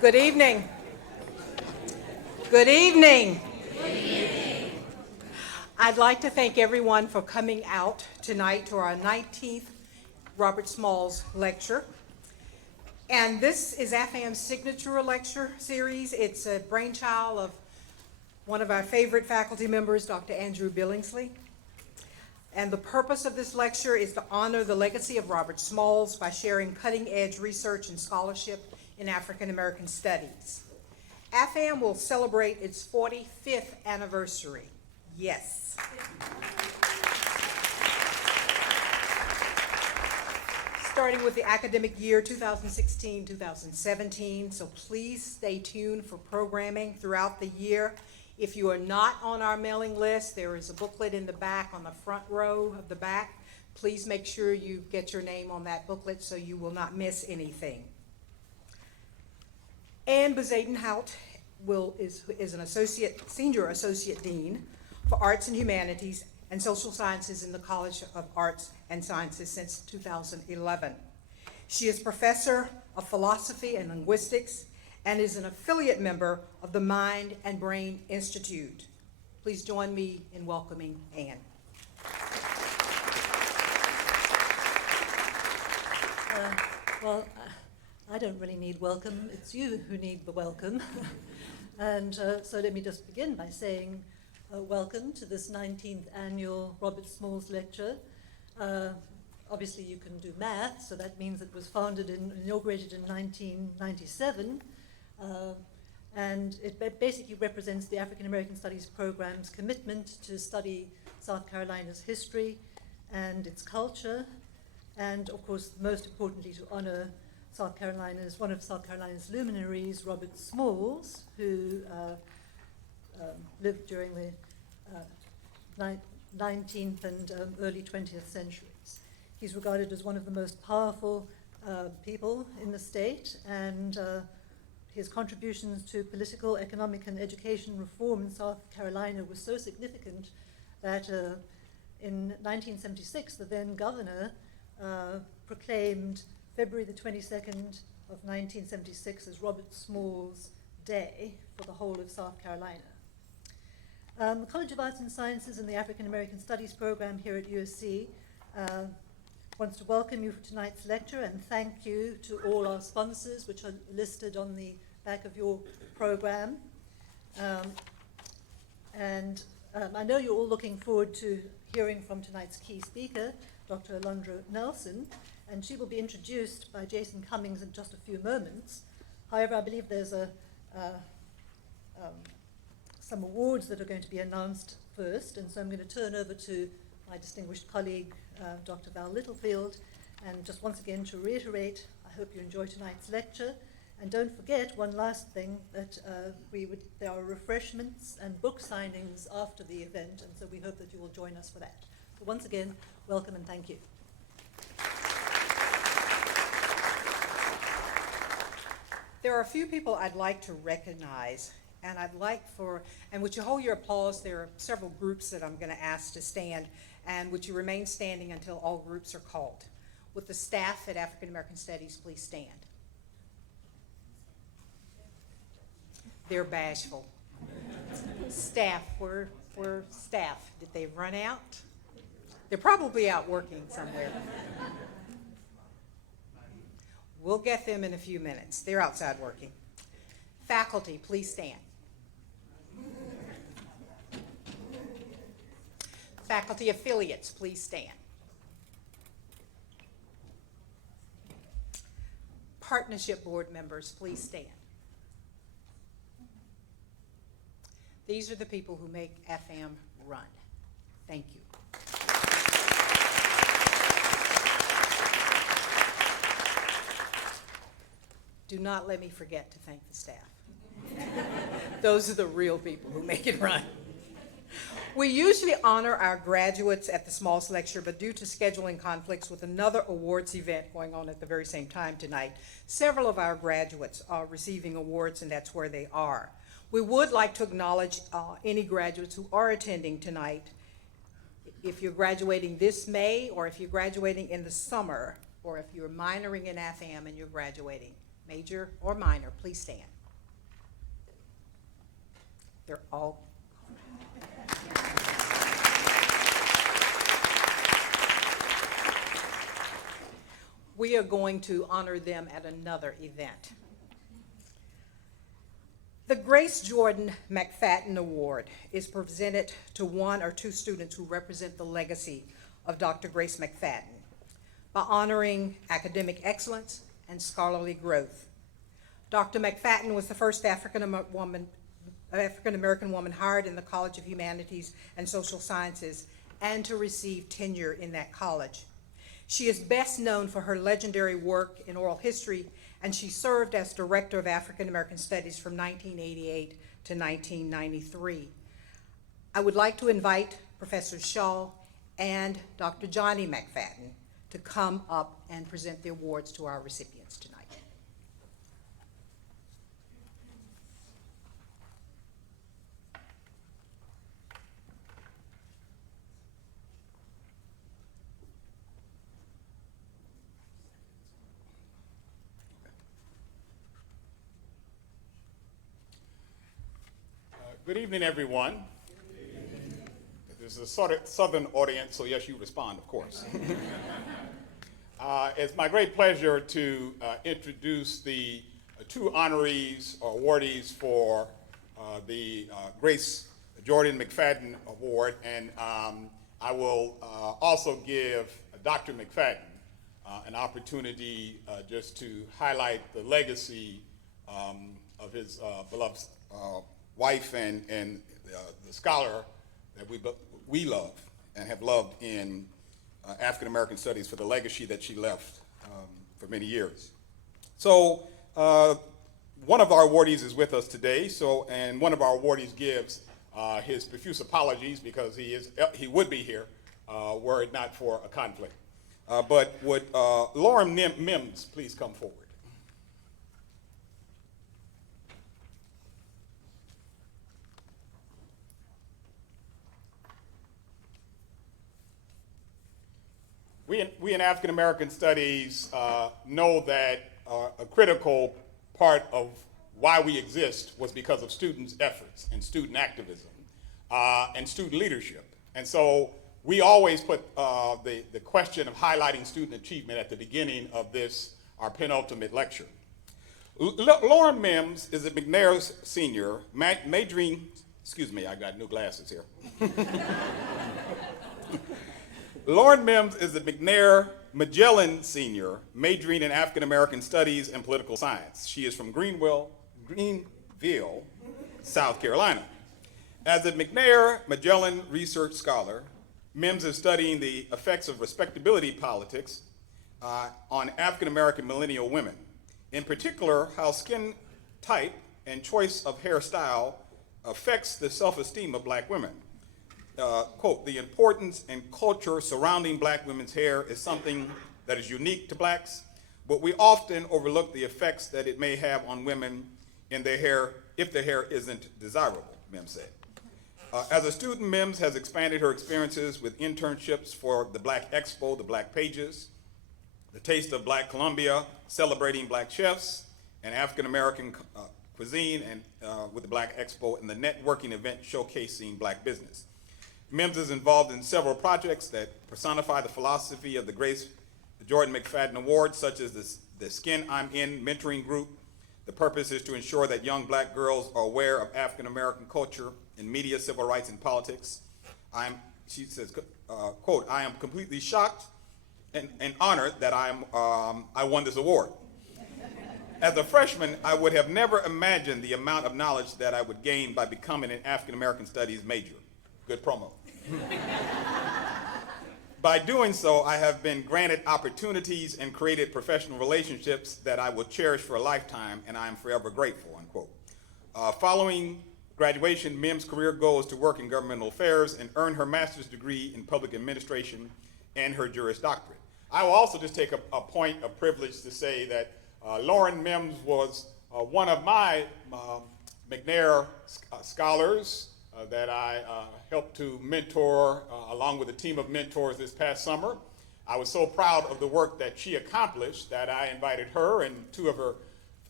Good evening. Good evening. Good evening. I'd like to thank everyone for coming out tonight to our 19th Robert Smalls lecture. And this is AFAM's signature lecture series. It's a brainchild of one of our favorite faculty members, Dr. Andrew Billingsley. And the purpose of this lecture is to honor the legacy of Robert Smalls by sharing cutting-edge research and scholarship in African American studies. AFAM will celebrate its 45th anniversary. Yes. Starting with the academic year 2016-2017, so please stay tuned for programming throughout the year. If you are not on our mailing list, there is a booklet in the back on the front row of the back. Please make sure you get your name on that booklet so you will not miss anything. Ann Bezaden-Hout is an senior associate dean for arts and humanities and social sciences in the College of Arts and Sciences since 2011. She is professor of philosophy and linguistics and is an affiliate member of the Mind and Brain Institute. Please join me in welcoming Ann. I don't really need welcome. It's you who need the welcome. And so let me just begin by saying welcome to this 19th annual Robert Smalls Lecture. Obviously you can do math, so that means it was inaugurated in 1997. And it basically represents the African American Studies program's commitment to study South Carolina's history and its culture, and of course, most importantly, to honor one of South Carolina's luminaries, Robert Smalls, who lived during the 19th and early 20th centuries. He's regarded as one of the most powerful people in the state, and his contributions to political, economic, and education reform in South Carolina was so significant that in 1976, the then governor proclaimed February the 22nd of 1976 as Robert Smalls Day for the whole of South Carolina. The College of Arts and Sciences and the African American Studies program here at USC wants to welcome you for tonight's lecture and thank you to all our sponsors, which are listed on the back of your program. I know you're all looking forward to hearing from tonight's key speaker, Dr. Alondra Nelson, and she will be introduced by Jason Cummings in just a few moments. However, I believe there's some awards that are going to be announced first, and so I'm going to turn over to my distinguished colleague, Dr. Val Littlefield, and just once again to reiterate, I hope you enjoy tonight's lecture, and don't forget one last thing, that there are refreshments and book signings after the event, and so we hope that you will join us for that. So once again, welcome and thank you. There are a few people I'd like to recognize, and would you hold your applause? There are several groups that I'm going to ask to stand, and would you remain standing until all groups are called? Would the staff at African American Studies please stand? They're bashful. Staff, where staff? Did they run out? They're probably out working somewhere. We'll get them in a few minutes. They're outside working. Faculty, please stand. Faculty affiliates, please stand. Partnership board members, please stand. These are the people who make AFAM run. Thank you. Do not let me forget to thank the staff. Those are the real people who make it run. We usually honor our graduates at the Smalls Lecture, but due to scheduling conflicts with another awards event going on at the very same time tonight, several of our graduates are receiving awards, and that's where they are. We would like to acknowledge any graduates who are attending tonight. If you're graduating this May, or if you're graduating in the summer, or if you're minoring in AFAM and you're graduating, major or minor, please stand. They're all. We are going to honor them at another event. The Grace Jordan Mcfadden Award is presented to one or two students who represent the legacy of Dr. Grace McFadden by honoring academic excellence and scholarly growth. Dr. McFadden was the first African-American woman hired in the College of Humanities and Social Sciences and to receive tenure in that college. She is best known for her legendary work in oral history, and she served as Director of African American Studies from 1988 to 1993. I would like to invite Professor Shaw and Dr. Johnny McFadden to come up and present the awards to our recipients tonight. Good evening, everyone. This is a sort of southern audience, so yes, you respond, of course. It's my great pleasure to introduce the two honorees or awardees for the Grace Jordan McFadden Award, and I will also give Dr. McFadden an opportunity just to highlight the legacy of his beloved wife and the scholar that we love and have loved in African American studies for the legacy that she left for many years. So one of our awardees is with us today. And one of our awardees gives his profuse apologies because he would be here were it not for a conflict. But would Lauren Mims please come forward? We in African American studies know that a critical part of why we exist was because of students' efforts and student activism and student leadership. And so we always put the question of highlighting student achievement at the beginning of this, our penultimate lecture. Lauren Mims is a McNair senior, majoring, excuse me, I got new glasses here. Lauren Mims is a McNair Magellan Senior, majoring in African American Studies and Political Science. She is from Greenville, South Carolina. As a McNair Magellan Research Scholar, Mims is studying the effects of respectability politics on African American millennial women. In particular, how skin type and choice of hairstyle affects the self-esteem of black women. Quote, the importance and culture surrounding black women's hair is something that is unique to blacks, but we often overlook the effects that it may have on women in their hair if the hair isn't desirable, Mims said. As a student, Mims has expanded her experiences with internships for the Black Expo, the Black Pages, the Taste of Black Columbia, celebrating black chefs and African American cuisine, and with the Black Expo and the networking event showcasing black business. Mims is involved in several projects that personify the philosophy of the Grace Jordan McFadden Award, such as the Skin I'm In mentoring group. The purpose is to ensure that young black girls are aware of African American culture in media, civil rights, and politics. She says, quote, I am completely shocked and honored that I won this award. As a freshman, I would have never imagined the amount of knowledge that I would gain by becoming an African American Studies major. Good promo. By doing so, I have been granted opportunities and created professional relationships that I will cherish for a lifetime, and I am forever grateful, unquote. Following graduation, Mims' career goal is to work in governmental affairs and earn her master's degree in public administration and her Juris Doctorate. I will also just take a point of privilege to say that Lauren Mims was one of my McNair scholars that I helped to mentor along with a team of mentors this past summer. I was so proud of the work that she accomplished that I invited her and two of her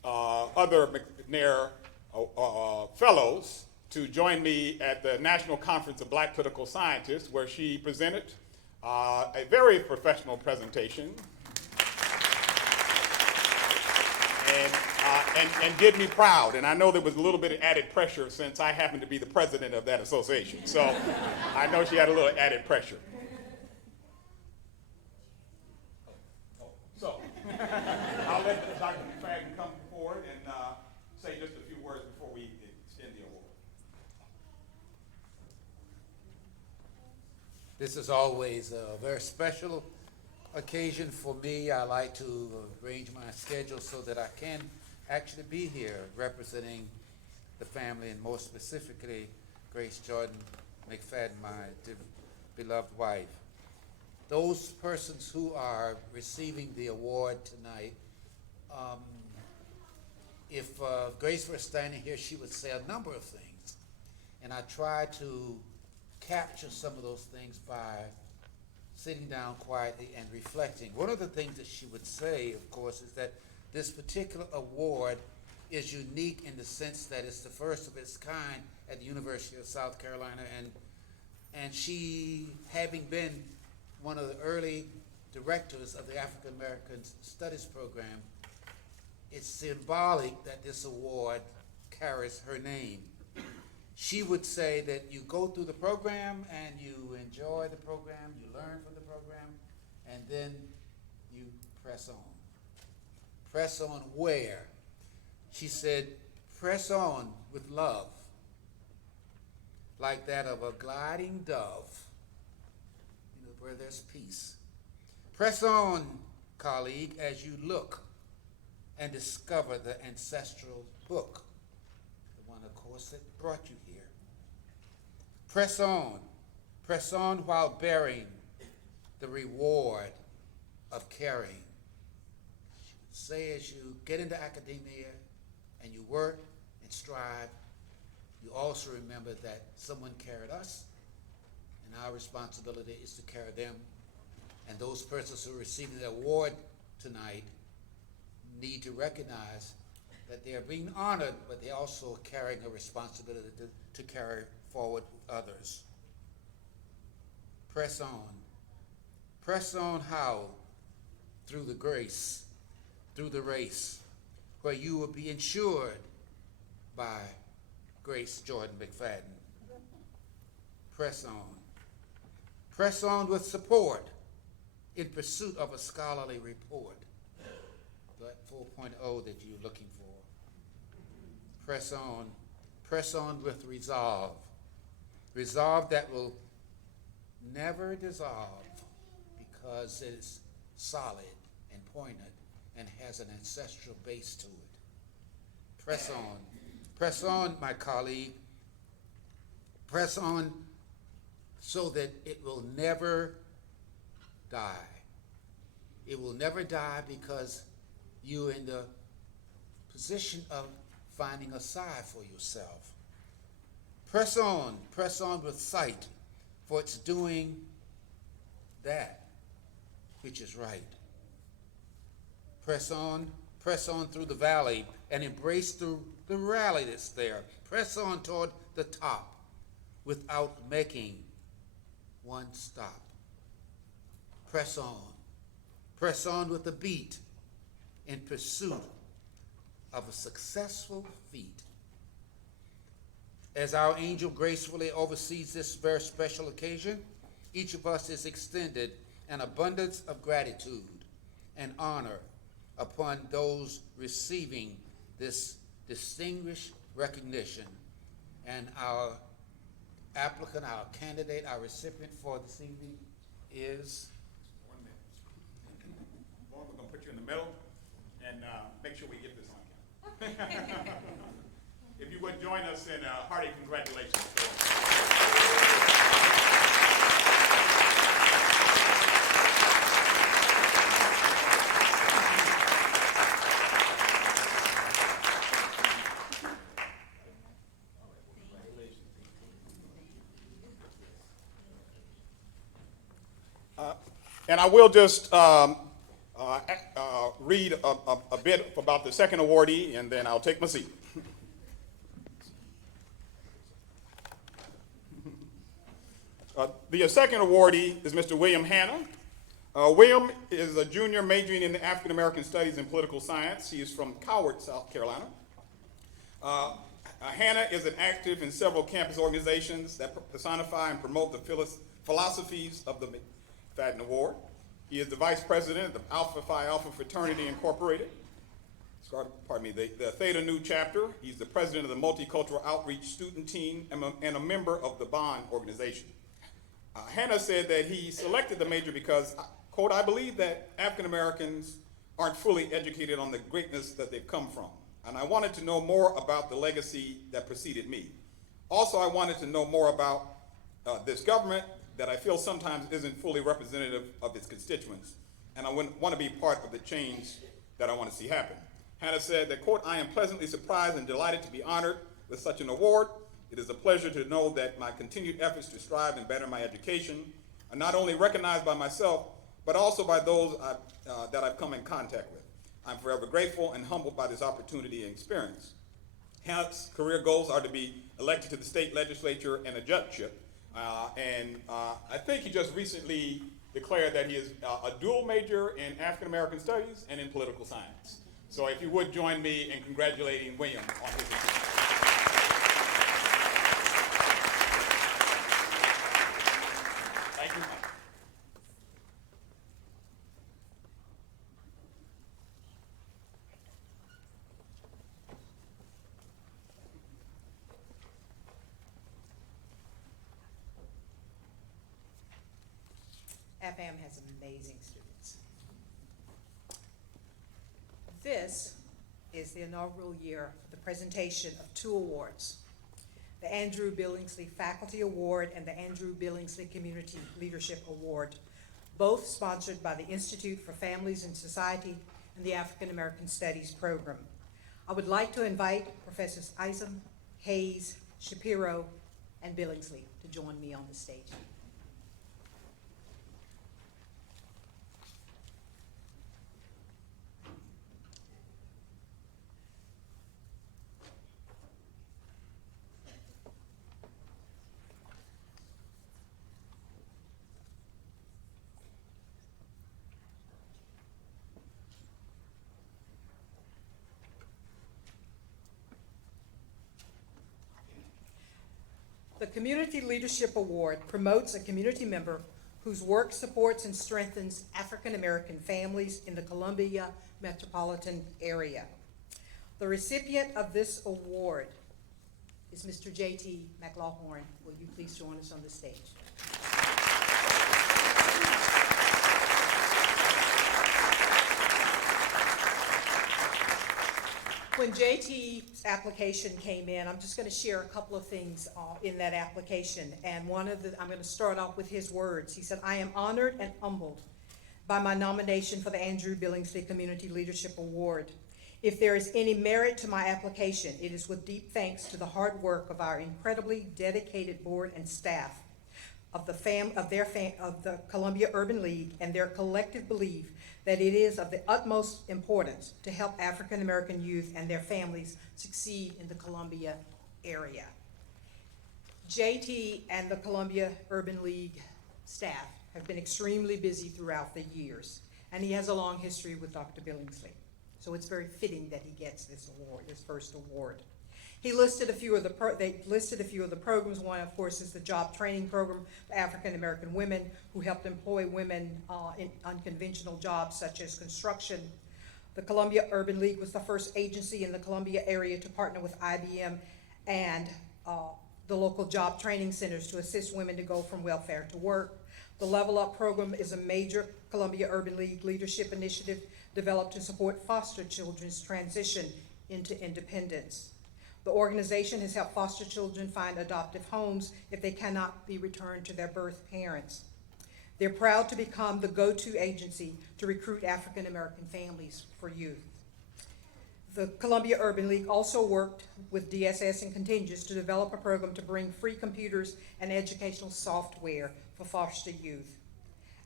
other McNair fellows to join me at the National Conference of Black Political Scientists, where she presented a very professional presentation and did me proud. And I know there was a little bit of added pressure since I happen to be the president of that association. So I know she had a little added pressure. So I'll let Dr. Mcfadden come forward and say just a few words before we extend the award. This is always a very special occasion for me. I like to arrange my schedule so that I can actually be here representing the family, and more specifically, Grace Jordan Mcfadden, my beloved wife. Those persons who are receiving the award tonight, if Grace were standing here, she would say a number of things. And I try to capture some of those things by sitting down quietly and reflecting. One of the things that she would say, of course, is that this particular award is unique in the sense that it's the first of its kind at the University of South Carolina, and she, having been one of the early directors of the African American Studies program, it's symbolic that this award carries her name. She would say that you go through the program and you enjoy the program, you learn from the program, and then you press on. Press on where? She said, press on with love, like that of a gliding dove, where there's peace. Press on, colleague, as you look and discover the ancestral book, the one, of course, that brought you here. Press on while bearing the reward of caring. Say, as you get into academia and you work and strive, you also remember that someone carried us, and our responsibility is to carry them. And those persons who are receiving the award tonight need to recognize that they are being honored, but they also are carrying a responsibility to carry forward others. Press on. Press on how? Through the grace, through the race, where you will be insured by Grace Jordan Mcfadden. Press on. Press on with support in pursuit of a scholarly report, that 4.0 that you're looking for. Press on with resolve. Resolve that will never dissolve because it is solid and poignant and has an ancestral base to it. Press on, my colleague. Press on so that it will never die. It will never die because you're in the position of finding a side for yourself. Press on with sight, for it's doing that which is right. Press on through the valley and embrace the rally that's there. Press on toward the top without making one stop. Press on with a beat in pursuit of a successful feat. As our angel gracefully oversees this very special occasion, each of us is extended an abundance of gratitude and honor upon those receiving this distinguished recognition. And our applicant, our candidate, our recipient for this evening is? 1 minute. Lauren, we're going to put you in the middle and make sure we get this on camera. If you would join us in hearty congratulations. And I will just read a bit about the second awardee, and then I'll take my seat. The second awardee is Mr. William Hanna. William is a junior majoring in African American Studies and Political Science. He is from Coward, South Carolina. Hanna is an active in several campus organizations that personify and promote the philosophies of the Mcfadden Award. He is the vice president of Alpha Phi Alpha Fraternity Incorporated. The Theta Nu chapter. He's the president of the Multicultural Outreach Student Team and a member of the Bond organization. Hanna said that he selected the major because, quote, I believe that African Americans aren't fully educated on the greatness that they've come from. And I wanted to know more about the legacy that preceded me. Also, I wanted to know more about this government that I feel sometimes isn't fully representative of its constituents. And I want to be part of the change that I want to see happen. Hanna said that, quote, I am pleasantly surprised and delighted to be honored with such an award. It is a pleasure to know that my continued efforts to strive and better my education are not only recognized by myself, but also by those that I've come in contact with. I'm forever grateful and humbled by this opportunity and experience. Hanna's career goals are to be elected to the state legislature and a judgeship. I think he just recently declared that he is a dual major in African American Studies and in political science. So if you would join me in congratulating William on his achievement. Thank you. AFAM has amazing students. This is the inaugural year of the presentation of two awards, the Andrew Billingsley Faculty Award and the Andrew Billingsley Community Leadership Award, both sponsored by the Institute for Families and Society and the African American Studies program. I would like to invite Professors Isom, Hayes, Shapiro, and Billingsley to join me on the stage. The Community Leadership Award promotes a community member whose work supports and strengthens African American families in the Columbia metropolitan area. The recipient of this award is Mr. J.T. McLaughlin. Will you please join us on the stage? When JT's application came in, I'm just going to share a couple of things in that application. And I'm going to start off with his words. He said, I am honored and humbled by my nomination for the Andrew Billingsley Community Leadership Award. If there is any merit to my application, it is with deep thanks to the hard work of our incredibly dedicated board and staff of the Columbia Urban League and their collective belief that it is of the utmost importance to help African American youth and their families succeed in the Columbia area. JT and the Columbia Urban League staff have been extremely busy throughout the years, and he has a long history with Dr. Billingsley. So it's very fitting that he gets this award, his first award. He listed a few of the programs. One, of course, is the job training program for African American women who helped employ women in unconventional jobs such as construction. The Columbia Urban League was the first agency in the Columbia area to partner with IBM and the local job training centers to assist women to go from welfare to work. The Level Up program is a major Columbia Urban League leadership initiative developed to support foster children's transition into independence. The organization has helped foster children find adoptive homes if they cannot be returned to their birth parents. They're proud to become the go-to agency to recruit African American families for youth. The Columbia Urban League also worked with DSS and Contingents to develop a program to bring free computers and educational software for foster youth.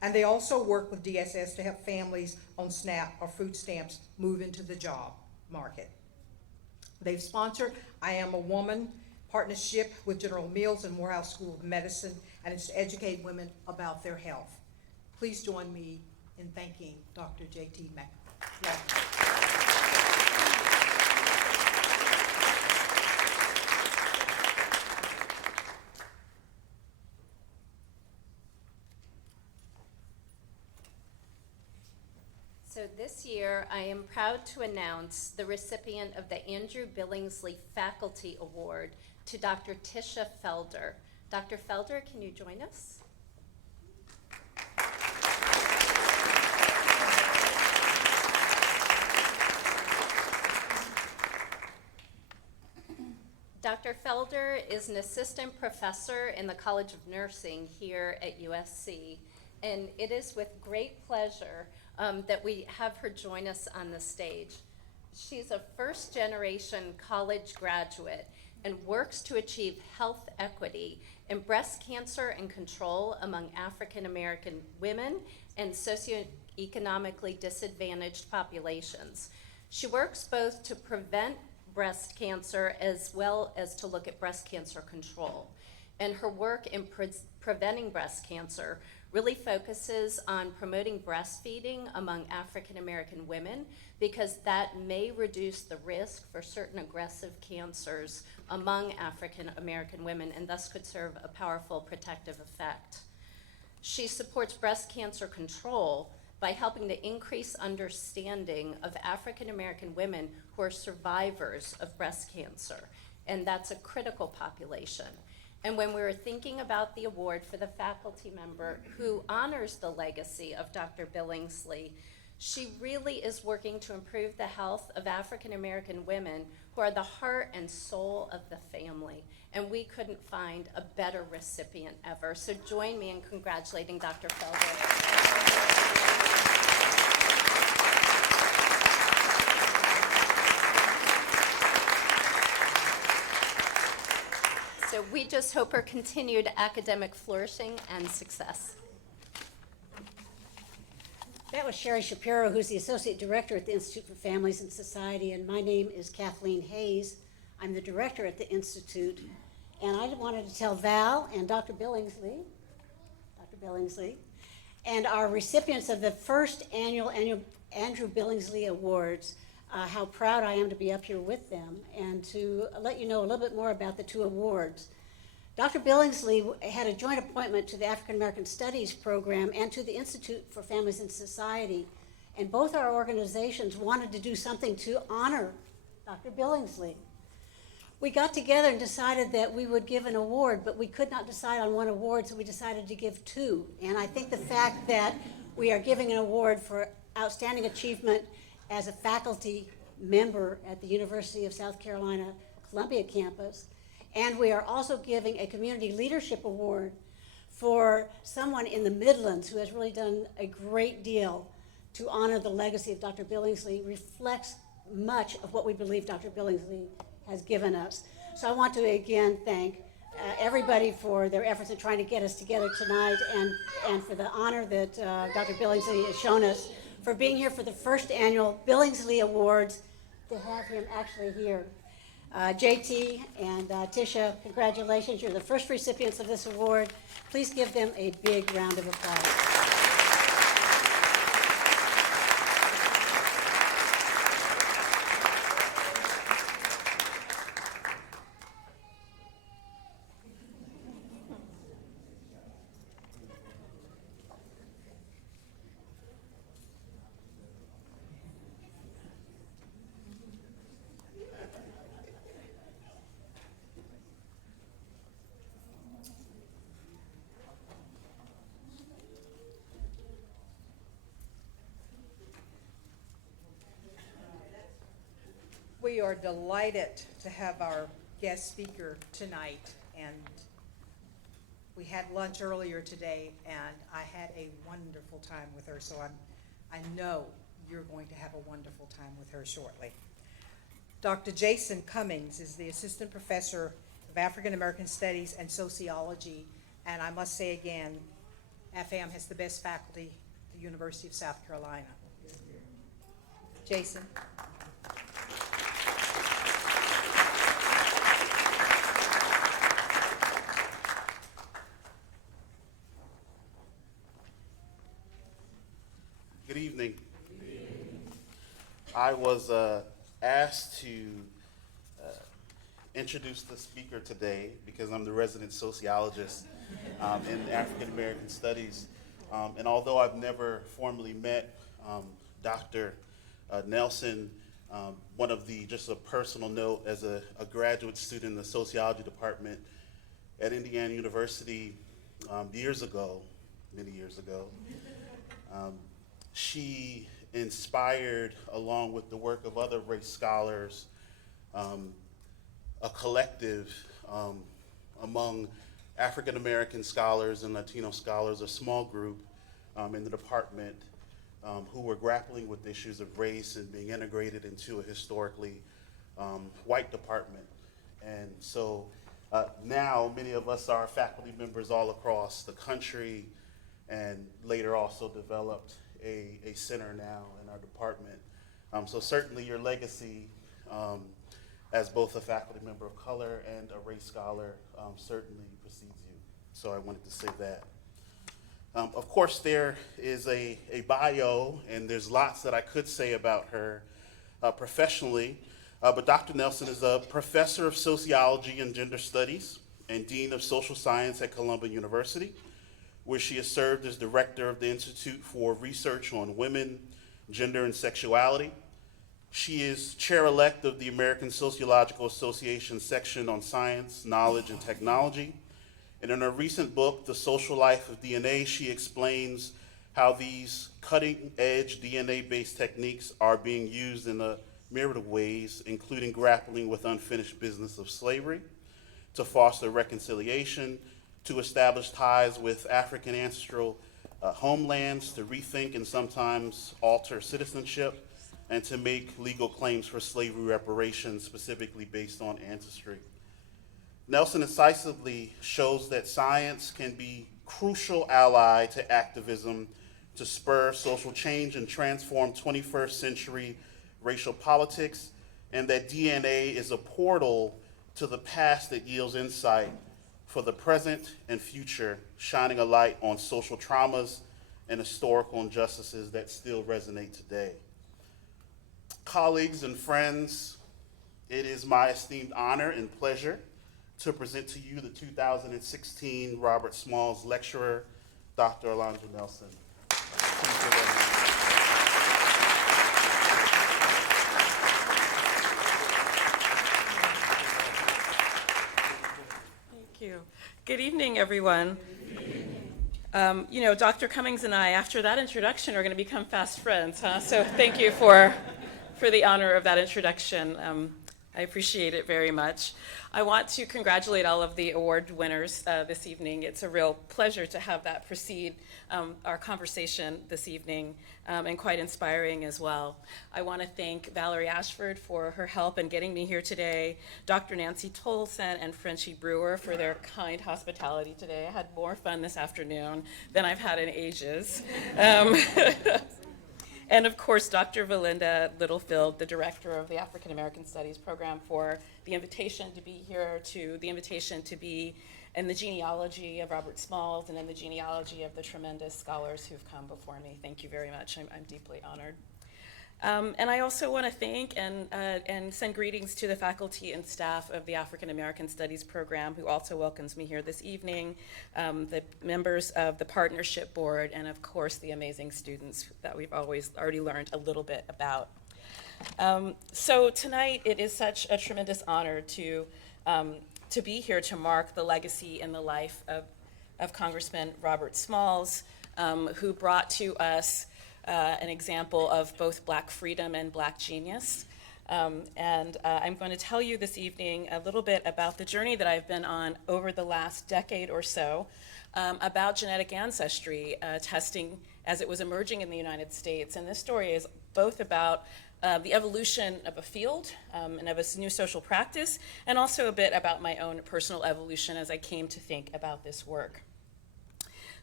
And they also work with DSS to help families on SNAP or food stamps move into the job market. They've sponsored I Am a Woman partnership with General Mills and Morehouse School of Medicine, and it's to educate women about their health. Please join me in thanking Dr. J.T. Mcfadden. So this year, I am proud to announce the recipient of the Andrew Billingsley Faculty Award to Dr. Tisha Felder. Dr. Felder, can you join us? Dr. Felder is an assistant professor in the College of Nursing here at USC, and it is with great pleasure that we have her join us on the stage. She's a first-generation college graduate and works to achieve health equity in breast cancer and control among African American women and socioeconomically disadvantaged populations. She works both to prevent breast cancer as well as to look at breast cancer control. And her work in preventing breast cancer really focuses on promoting breastfeeding among African American women, because that may reduce the risk for certain aggressive cancers among African American women and thus could serve a powerful protective effect. She supports breast cancer control by helping to increase understanding of African American women who are survivors of breast cancer, and that's a critical population. And when we were thinking about the award for the faculty member who honors the legacy of Dr. Billingsley, she really is working to improve the health of African American women who are the heart and soul of the family. And we couldn't find a better recipient ever. So join me in congratulating Dr. Felder. So we just hope her continued academic flourishing and success. That was Sherry Shapiro, who's the Associate Director at the Institute for Families and Society, and my name is Kathleen Hayes. I'm the Director at the Institute, and I wanted to tell Val and Dr. Billingsley, and our recipients of the first annual Andrew Billingsley Awards, how proud I am to be up here with them and to let you know a little bit more about the two awards. Dr. Billingsley had a joint appointment to the African American Studies program and to the Institute for Families and Society, and both our organizations wanted to do something to honor Dr. Billingsley. We got together and decided that we would give an award, but we could not decide on one award, so we decided to give two. And I think the fact that we are giving an award for outstanding achievement as a faculty member at the University of South Carolina Columbia campus, and we are also giving a community leadership award for someone in the Midlands who has really done a great deal to honor the legacy of Dr. Billingsley, reflects much of what we believe Dr. Billingsley has given us. So I want to again thank everybody for their efforts in trying to get us together tonight, and for the honor that Dr. Billingsley has shown us for being here for the first annual Billingsley Awards, to have him actually here. JT and Tisha, congratulations. You're the first recipients of this award. Please give them a big round of applause. We are delighted to have our guest speaker tonight, and we had lunch earlier today, and I had a wonderful time with her, so I know you're going to have a wonderful time with her shortly. Dr. Jason Cummings is the Assistant Professor of African American Studies and Sociology, and I must say again, AFAM has the best faculty at the University of South Carolina. Jason. Good evening. I was asked to introduce the speaker today because I'm the resident sociologist in African American Studies. And although I've never formally met Dr. Nelson, one of the, just a personal note, as a graduate student in the sociology department at Indiana University years ago, many years ago, she inspired, along with the work of other race scholars, a collective among African American scholars and Latino scholars, a small group in the department who were grappling with issues of race and being integrated into a historically white department. And so now many of us are faculty members all across the country, and later also developed a center now in our department. So certainly your legacy as both a faculty member of color and a race scholar certainly precedes you. So I wanted to say that. Of course, there is a bio, and there's lots that I could say about her professionally, but Dr. Nelson is a professor of sociology and gender studies and dean of social science at Columbia University, where she has served as director of the Institute for Research on Women, Gender, and Sexuality. She is chair-elect of the American Sociological Association section on science, knowledge, and technology. And in her recent book, The Social Life of DNA, she explains how these cutting-edge DNA-based techniques are being used in a myriad of ways, including grappling with unfinished business of slavery, to foster reconciliation, to establish ties with African ancestral homelands, to rethink and sometimes alter citizenship, and to make legal claims for slavery reparations, specifically based on ancestry. Nelson incisively shows that science can be a crucial ally to activism to spur social change and transform 21st century racial politics, and that DNA is a portal to the past that yields insight for the present and future, shining a light on social traumas and historical injustices that still resonate today. Colleagues and friends, it is my esteemed honor and pleasure to present to you the 2016 Robert Smalls Lecturer, Dr. Alondra Nelson. Thank you. Good evening, everyone. You know, Dr. Cummings and I, after that introduction, are going to become fast friends, huh? So thank you for the honor of that introduction. I appreciate it very much. I want to congratulate all of the award winners this evening. It's a real pleasure to have that precede our conversation this evening, and quite inspiring as well. I want to thank Valerie Ashford for her help in getting me here today, Dr. Nancy Tolson and Frenchie Brewer for their kind hospitality today. I had more fun this afternoon than I've had in ages. And of course, Dr. Valinda Littlefield, the director of the African American Studies program, for the invitation to be here, to the invitation to be in the genealogy of Robert Smalls and in the genealogy of the tremendous scholars who've come before me. Thank you very much. I'm deeply honored. And I also want to thank and send greetings to the faculty and staff of the African American Studies program, who also welcomes me here this evening, the members of the partnership board, and of course the amazing students that we've already learned a little bit about. So tonight it is such a tremendous honor to be here to mark the legacy and the life of Congressman Robert Smalls, who brought to us an example of both Black freedom and Black genius. And I'm going to tell you this evening a little bit about the journey that I've been on over the last decade or so about genetic ancestry testing as it was emerging in the United States. And this story is both about the evolution of a field and of a new social practice, and also a bit about my own personal evolution as I came to think about this work.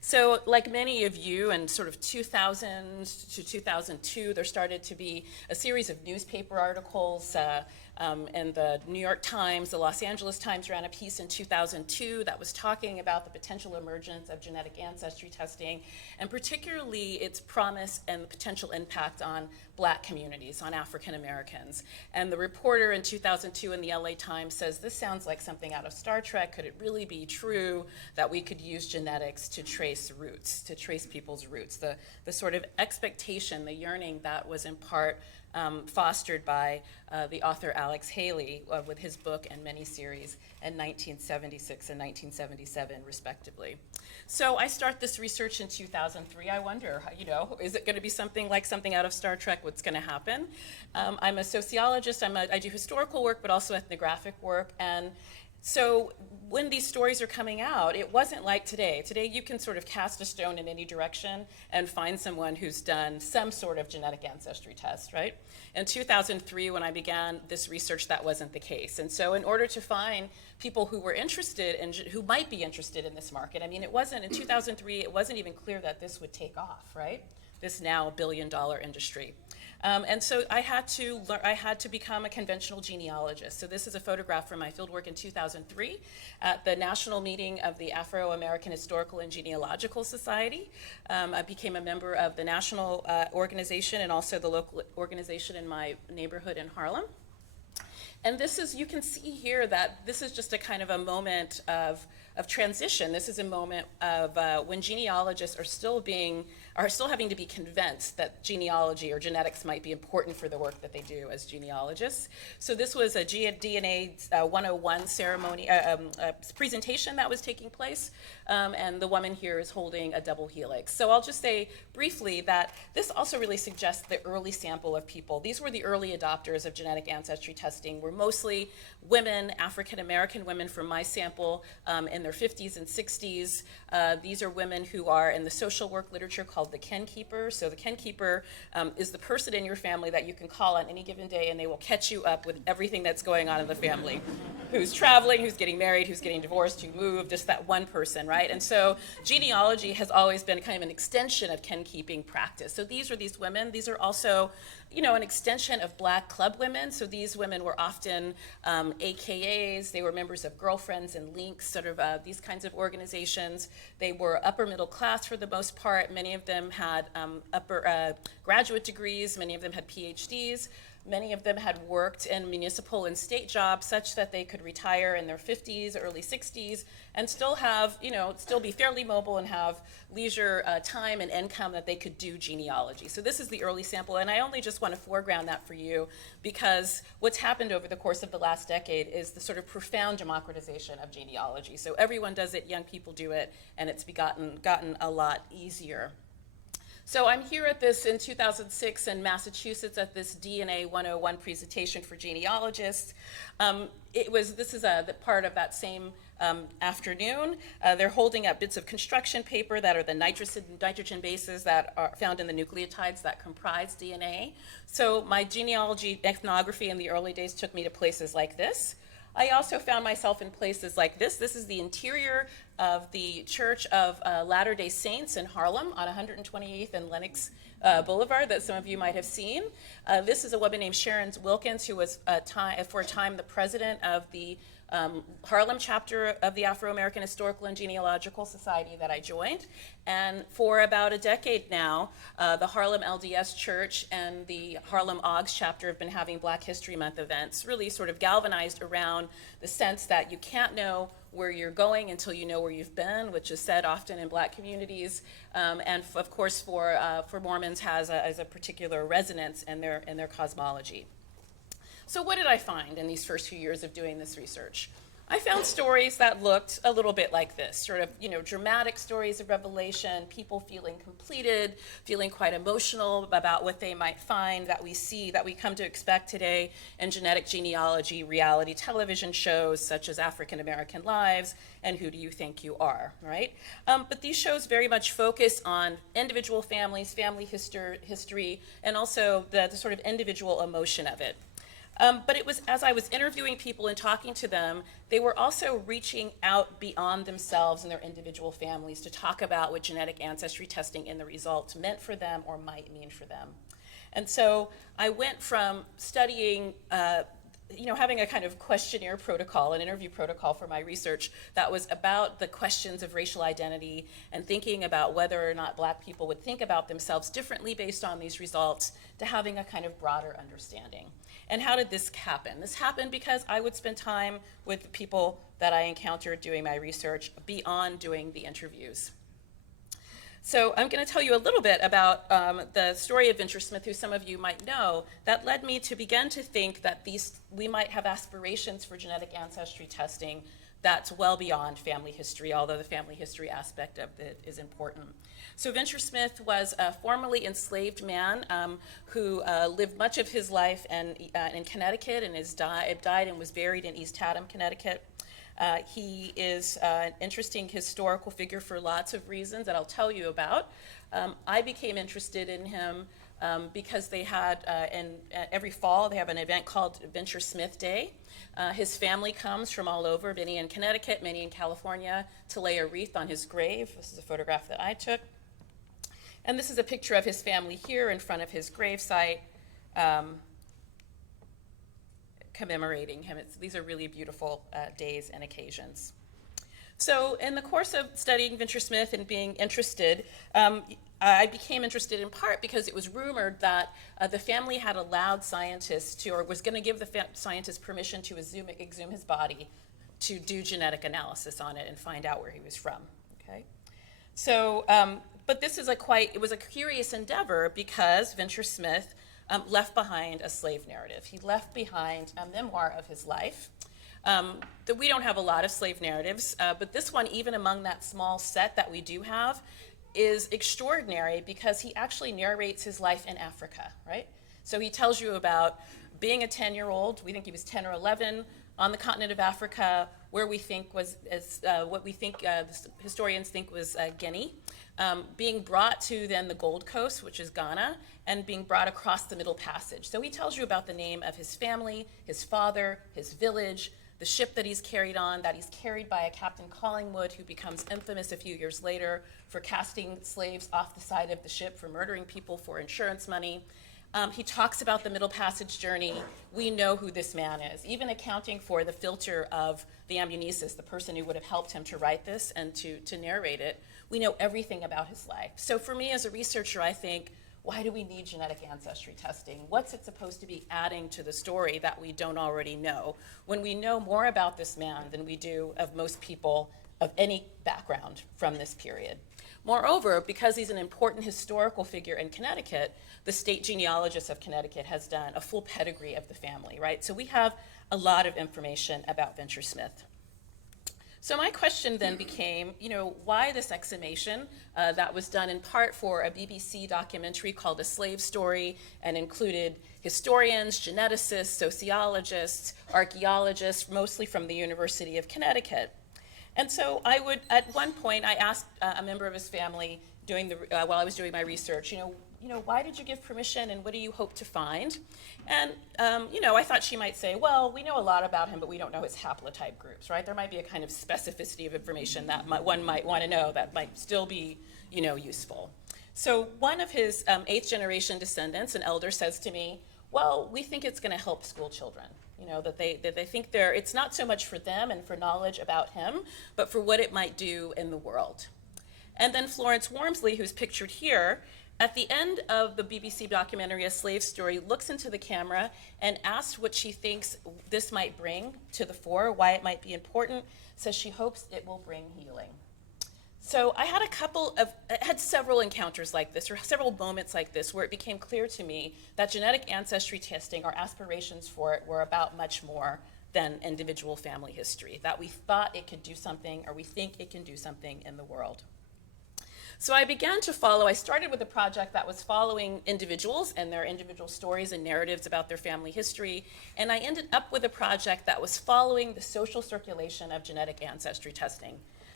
So like many of you, in sort of 2000 to 2002, there started to be a series of newspaper articles, and the New York Times, the Los Angeles Times ran a piece in 2002 that was talking about the potential emergence of genetic ancestry testing, and particularly its promise and the potential impact on Black communities, on African Americans. And the reporter in 2002 in the LA Times says, this sounds like something out of Star Trek. Could it really be true that we could use genetics to trace roots, to trace people's roots? The sort of expectation, the yearning that was in part fostered by the author Alex Haley with his book and miniseries in 1976 and 1977, respectively. So I start this research in 2003. I wonder, is it going to be something like something out of Star Trek? What's going to happen? I'm a sociologist. I do historical work, but also ethnographic work. And so when these stories are coming out, it wasn't like today. Today you can sort of cast a stone in any direction and find someone who's done some sort of genetic ancestry test, right? In 2003, when I began this research, that wasn't the case. And so in order to find people who were interested and who might be interested in this market, I mean, in 2003, it wasn't even clear that this would take off, right? This now billion-dollar industry. And so I had to become a conventional genealogist. So this is a photograph from my fieldwork in 2003 at the national meeting of the Afro-American Historical and Genealogical Society. I became a member of the national organization and also the local organization in my neighborhood in Harlem. And this is, you can see here that this is just a kind of a moment of transition. This is a moment of when genealogists are still having to be convinced that genealogy or genetics might be important for the work that they do as genealogists. So this was a DNA 101 ceremony, presentation that was taking place, and the woman here is holding a double helix. So I'll just say briefly that this also really suggests the early sample of people. These were the early adopters of genetic ancestry testing, were mostly women, African American women from my sample, in their 50s and 60s. These are women who are in the social work literature called the ken keeper. So the ken keeper is the person in your family that you can call on any given day and they will catch you up with everything that's going on in the family. Who's traveling, who's getting married, who's getting divorced, who moved, just that one person, right? And so genealogy has always been kind of an extension of ken keeping practice. So these are these women. These are also, an extension of Black club women. So these women were often AKAs. They were members of Girlfriends and Links, sort of these kinds of organizations. They were upper middle class for the most part. Many of them had upper graduate degrees. Many of them had PhDs. Many of them had worked in municipal and state jobs such that they could retire in their 50s, early 60s, and still have, still be fairly mobile and have leisure time and income that they could do genealogy. So this is the early sample, and I only just want to foreground that for you because what's happened over the course of the last decade is the sort of profound democratization of genealogy. So everyone does it, young people do it, and it's gotten a lot easier. So I'm here at this in 2006 in Massachusetts at this DNA 101 presentation for genealogists. This is the part of that same afternoon. They're holding up bits of construction paper that are the nitrogen bases that are found in the nucleotides that comprise DNA. So my genealogy ethnography in the early days took me to places like this. I also found myself in places like this. This is the interior of the Church of Latter-day Saints in Harlem on 128th and Lenox Boulevard that some of you might have seen. This is a woman named Sharon Wilkins, who was for a time the president of the Harlem chapter of the Afro-American Historical and Genealogical Society that I joined. And for about a decade now, the Harlem LDS Church and the Harlem OGS chapter have been having Black History Month events, really sort of galvanized around the sense that you can't know where you're going until you know where you've been, which is said often in Black communities, and of course for Mormons has a particular resonance in their cosmology. So what did I find in these first few years of doing this research? I found stories that looked a little bit like this, sort of, dramatic stories of revelation, people feeling completed, feeling quite emotional about what they might find that we come to expect today in genetic genealogy reality television shows such as African American Lives and Who Do You Think You Are, right? But these shows very much focus on individual families, family history, and also the sort of individual emotion of it. But it was, as I was interviewing people and talking to them, they were also reaching out beyond themselves and their individual families to talk about what genetic ancestry testing and the results meant for them or might mean for them. And so I went from studying, having a kind of questionnaire protocol, an interview protocol for my research that was about the questions of racial identity and thinking about whether or not Black people would think about themselves differently based on these results, to having a kind of broader understanding. And how did this happen? This happened because I would spend time with the people that I encountered doing my research beyond doing the interviews. So I'm going to tell you a little bit about the story of Smith, who some of you might know, that led me to begin to think that we might have aspirations for genetic ancestry testing that's well beyond family history, although the family history aspect of it is important. So Smith was a formerly enslaved man who lived much of his life in Connecticut and died and was buried in East Haddam, Connecticut. He is an interesting historical figure for lots of reasons that I'll tell you about. I became interested in him because they had, every fall, they have an event called Venture Smith Day. His family comes from all over, many in Connecticut, many in California, to lay a wreath on his grave. This is a photograph that I took. And this is a picture of his family here in front of his gravesite, commemorating him. These are really beautiful days and occasions. So in the course of studying Smith and being interested, I became interested in part because it was rumored that the family had allowed scientists or was going to give the scientists permission to exhume his body to do genetic analysis on it and find out where he was from. Okay, so but this is it was a curious endeavor because Smith left behind a slave narrative. He left behind a memoir of his life. We don't have a lot of slave narratives, but this one, even among that small set that we do have, is extraordinary because he actually narrates his life in Africa, right? So he tells you about being a 10-year-old, we think he was 10 or 11, on the continent of Africa, where we think was, historians think was Guinea, being brought to then the Gold Coast, which is Ghana, and being brought across the Middle Passage. So he tells you about the name of his family, his father, his village, the ship that he's carried on, that he's carried by a Captain Collingwood, who becomes infamous a few years later for casting slaves off the side of the ship, for murdering people for insurance money. He talks about the Middle Passage journey. We know who this man is, even accounting for the filter of the amnesis, the person who would have helped him to write this and to narrate it. We know everything about his life. So for me as a researcher, I think, why do we need genetic ancestry testing? What's it supposed to be adding to the story that we don't already know, when we know more about this man than we do of most people of any background from this period? Moreover, because he's an important historical figure in Connecticut, the state genealogist of Connecticut has done a full pedigree of the family, right? So we have a lot of information about Smith. So my question then became, why this exhumation that was done in part for a BBC documentary called A Slave Story and included historians, geneticists, sociologists, archaeologists, mostly from the University of Connecticut. And so at one point, I asked a member of his family while I was doing my research, why did you give permission and what do you hope to find? And, I thought she might say, well, we know a lot about him, but we don't know his haplotype groups, right? There might be a kind of specificity of information that one might want to know that might still be, useful. So one of his 8th generation descendants, an elder, says to me, well, we think it's going to help school children. That they think it's not so much for them and for knowledge about him, but for what it might do in the world. And then Florence Wormsley, who's pictured here, at the end of the BBC documentary, A Slave Story, looks into the camera and asks what she thinks this might bring to the fore, why it might be important, says she hopes it will bring healing. So I had several encounters like this, or several moments like this, where it became clear to me that genetic ancestry testing, our aspirations for it, were about much more than individual family history, that we thought it could do something, or we think it can do something in the world. So I started with a project that was following individuals and their individual stories and narratives about their family history, and I ended up with a project that was following the social circulation of genetic ancestry testing.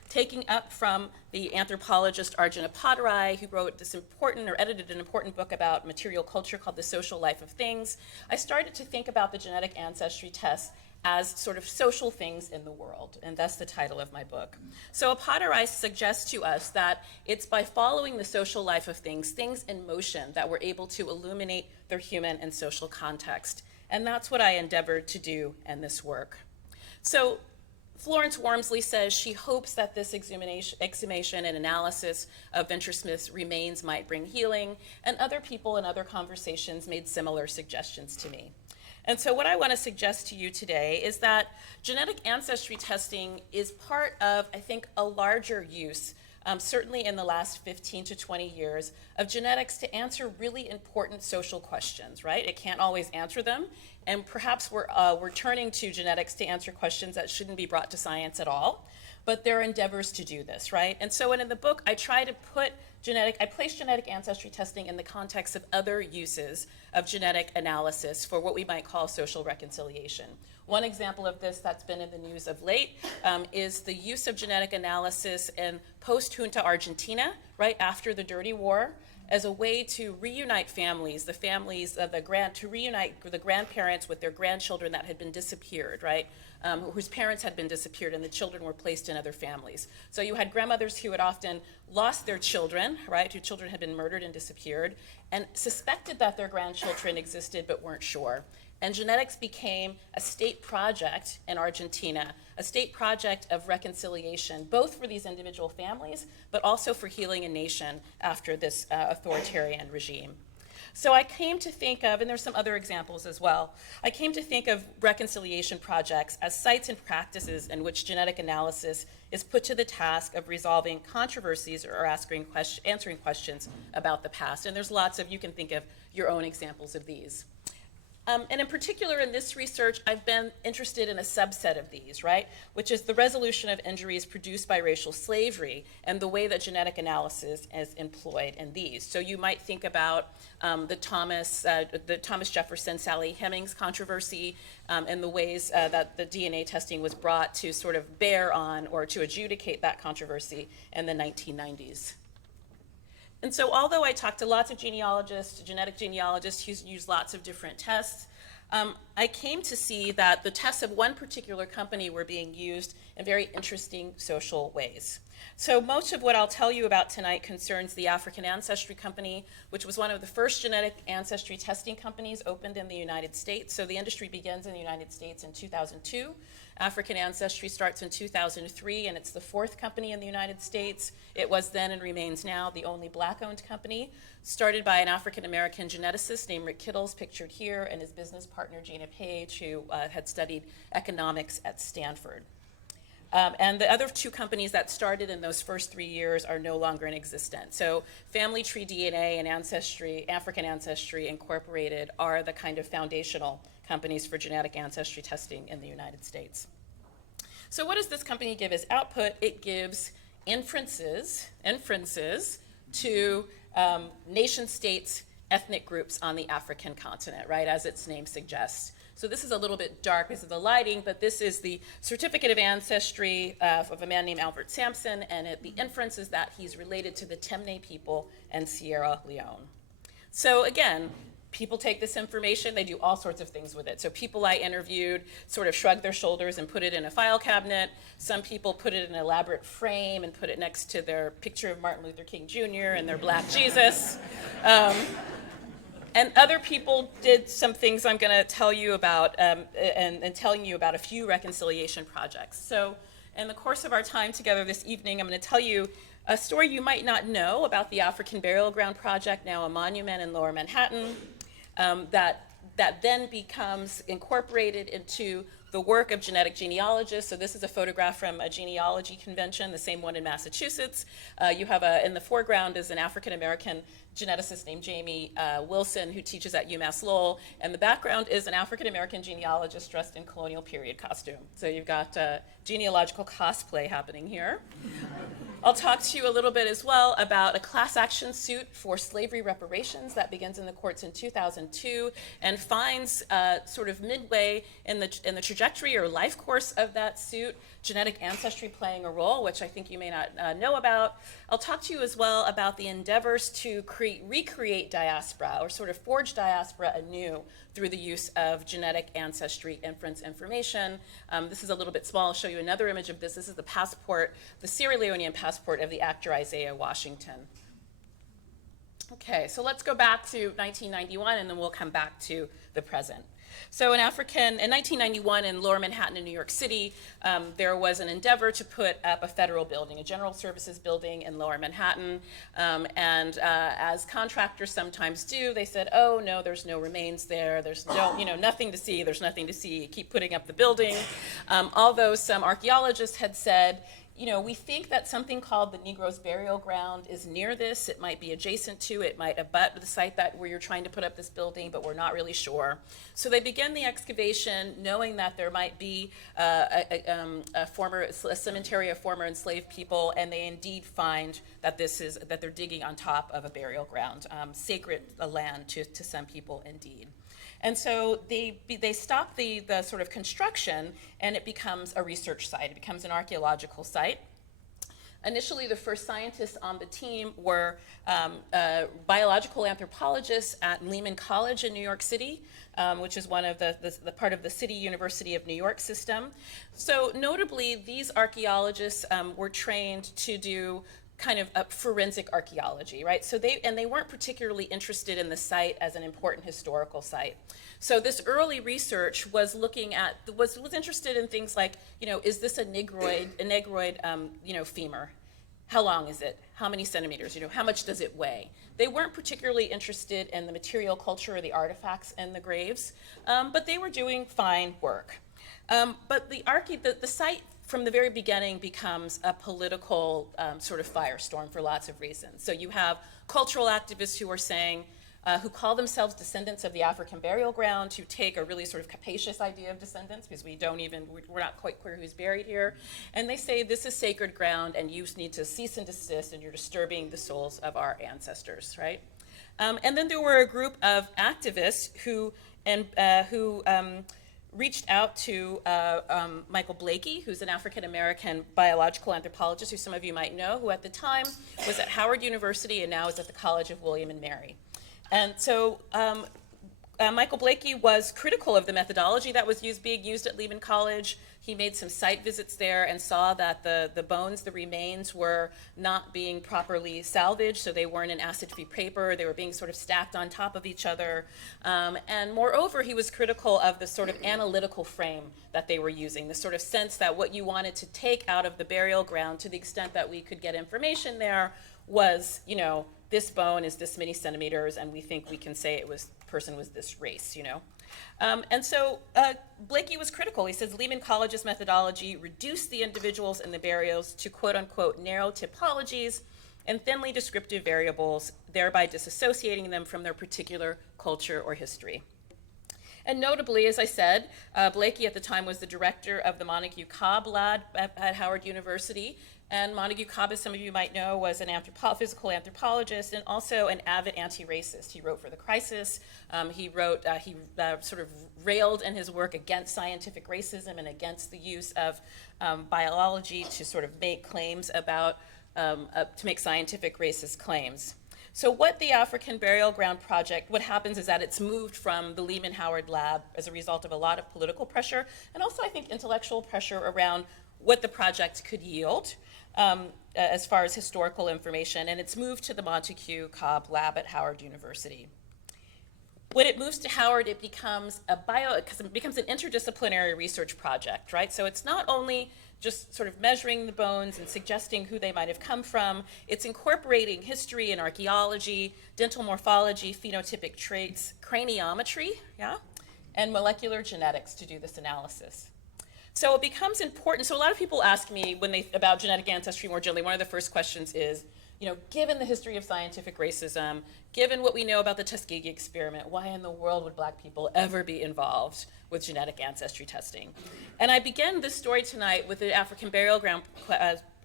taking up from the anthropologist Arjuna Padarai, who wrote this important, or edited an important book about material culture called The Social Life of Things, I started to think about the genetic ancestry test as sort of social things in the world, and that's the title of my book. So Padarai suggests to us that it's by following the social life of things, things in motion, that we're able to illuminate their human and social context. And that's what I endeavored to do in this work. So Florence Wormsley says she hopes that this exhumation and analysis of Venture Smith's remains might bring healing, and other people in other conversations made similar suggestions to me. And so what I want to suggest to you today is that genetic ancestry testing is part of, I think, a larger use, certainly in the last 15 to 20 years, of genetics to answer really important social questions, right? It can't always answer them, and perhaps we're turning to genetics to answer questions that shouldn't be brought to science at all, but there are endeavors to do this, right? And so in the book, I try to place genetic ancestry testing in the context of other uses of genetic analysis for what we might call social reconciliation. One example of this that's been in the news of late is the use of genetic analysis in post-junta Argentina, right after the Dirty War, as a way to reunite families, to reunite the grandparents with their grandchildren that had been disappeared, right? Whose parents had been disappeared and the children were placed in other families. So you had grandmothers who had often lost their children, right, whose children had been murdered and disappeared, and suspected that their grandchildren existed but weren't sure. And genetics became a state project in Argentina, a state project of reconciliation, both for these individual families, but also for healing a nation after this authoritarian regime. So I came to think of, and there's some other examples as well, I came to think of reconciliation projects as sites and practices in which genetic analysis is put to the task of resolving controversies or answering questions about the past. And there's lots of, you can think of your own examples of these. And in particular in this research, I've been interested in a subset of these, right? Which is the resolution of injuries produced by racial slavery and the way that genetic analysis is employed in these. So you might think about the Thomas Jefferson, Sally Hemings controversy and the ways that the DNA testing was brought to sort of bear on or to adjudicate that controversy in the 1990s. And so although I talked to lots of genealogists, genetic genealogists who use lots of different tests, I came to see that the tests of one particular company were being used in very interesting social ways. So most of what I'll tell you about tonight concerns the African Ancestry Company, which was one of the first genetic ancestry testing companies opened in the United States. So the industry begins in the United States in 2002. African Ancestry starts in 2003, and it's the fourth company in the United States. It was then and remains now the only black-owned company, started by an African-American geneticist named Rick Kittles, pictured here, and his business partner, Gina Page, who had studied economics at Stanford. And the other two companies that started in those first 3 years are no longer in existence. So Family Tree DNA and African Ancestry Incorporated are the kind of foundational companies for genetic ancestry testing in the United States. So what does this company give as output? It gives inferences to nation states, ethnic groups on the African continent, right, as its name suggests. So this is a little bit dark because of the lighting, but this is the certificate of ancestry of a man named Albert Sampson, and the inference is that he's related to the Temne people and Sierra Leone. So again, people take this information, they do all sorts of things with it. So people I interviewed sort of shrugged their shoulders and put it in a file cabinet. Some people put it in an elaborate frame and put it next to their picture of Martin Luther King Jr. and their Black Jesus. And other people did some things I'm going to tell you about and telling you about a few reconciliation projects. So in the course of our time together this evening, I'm going to tell you a story you might not know about the African Burial Ground Project, now a monument in Lower Manhattan, that then becomes incorporated into the work of genetic genealogists. So this is a photograph from a genealogy convention, the same one in Massachusetts. You have in the foreground is an African-American geneticist named Jamie Wilson, who teaches at UMass Lowell, and the background is an African-American genealogist dressed in colonial period costume. So you've got genealogical cosplay happening here. I'll talk to you a little bit as well about a class action suit for slavery reparations that begins in the courts in 2002 and finds sort of midway in the trajectory or life course of that suit, genetic ancestry playing a role, which I think you may not know about. I'll talk to you as well about the endeavors to recreate diaspora or sort of forge diaspora anew through the use of genetic ancestry inference information. This is a little bit small. I'll show you another image of this. This is the passport, the Sierra Leonean passport of the actor Isaiah Washington. Okay, so let's go back to 1991 and then we'll come back to the present. So in 1991 in Lower Manhattan in New York City, there was an endeavor to put up a federal building, a general services building in Lower Manhattan. As contractors sometimes do, they said, oh no, there's no remains there. There's no, nothing to see. There's nothing to see. Keep putting up the building. Although some archaeologists had said, we think that something called the Negro's Burial Ground is near this. It might be adjacent to, it might abut the site where you're trying to put up this building, but we're not really sure. So they begin the excavation knowing that there might be a cemetery of former enslaved people, and they indeed find that that they're digging on top of a burial ground, sacred land to some people indeed. And so they stop the sort of construction, and it becomes a research site. It becomes an archaeological site. Initially, the first scientists on the team were biological anthropologists at Lehman College in New York City, which is one of the part of the City University of New York system. So notably, these archaeologists were trained to do kind of forensic archaeology, right? So they weren't particularly interested in the site as an important historical site. So this early research was was interested in things like, is this a negroid, femur? How long is it? How many centimeters? How much does it weigh? They weren't particularly interested in the material culture or the artifacts in the graves, but they were doing fine work. But the site from the very beginning becomes a political sort of firestorm for lots of reasons. So you have cultural activists who are saying, who call themselves descendants of the African burial ground, who take a really sort of capacious idea of descendants because we're not quite clear who's buried here. And they say this is sacred ground and you need to cease and desist and you're disturbing the souls of our ancestors, right? And then there were a group of activists who reached out to Michael Blakey, who's an African-American biological anthropologist who some of you might know, who at the time was at Howard University and now is at the College of William and Mary. And so Michael Blakey was critical of the methodology that was being used at Lehman College. He made some site visits there and saw that the bones, the remains, were not being properly salvaged, so they weren't in acid-free paper. They were being sort of stacked on top of each other. And moreover, he was critical of the sort of analytical frame that they were using, the sort of sense that what you wanted to take out of the burial ground, to the extent that we could get information there, was, this bone is this many centimeters, and we think we can say person was this race, And so Blakey was critical. He says Lehman College's methodology reduced the individuals in the burials to quote-unquote narrow typologies and thinly descriptive variables, thereby disassociating them from their particular culture or history. And notably, as I said, Blakey at the time was the director of the Montague Cobb Lab at Howard University. And Montague Cobb, as some of you might know, was an physical anthropologist and also an avid anti-racist. He wrote for The Crisis. He sort of railed in his work against scientific racism and against the use of biology to sort of make claims about, to make scientific racist claims. So what the African Burial Ground Project, what happens is that it's moved from the Lehman Howard lab as a result of a lot of political pressure and also, I think, intellectual pressure around what the project could yield as far as historical information, and it's moved to the Montague Cobb lab at Howard University. When it moves to Howard, it becomes an interdisciplinary research project, right? So it's not only just sort of measuring the bones and suggesting who they might have come from, it's incorporating history and archaeology, dental morphology, phenotypic traits, craniometry, and molecular genetics to do this analysis. So it becomes important. So a lot of people ask me about genetic ancestry more generally, one of the first questions is, given the history of scientific racism, given what we know about the Tuskegee experiment, why in the world would Black people ever be involved with genetic ancestry testing? And I begin this story tonight with the African Burial Ground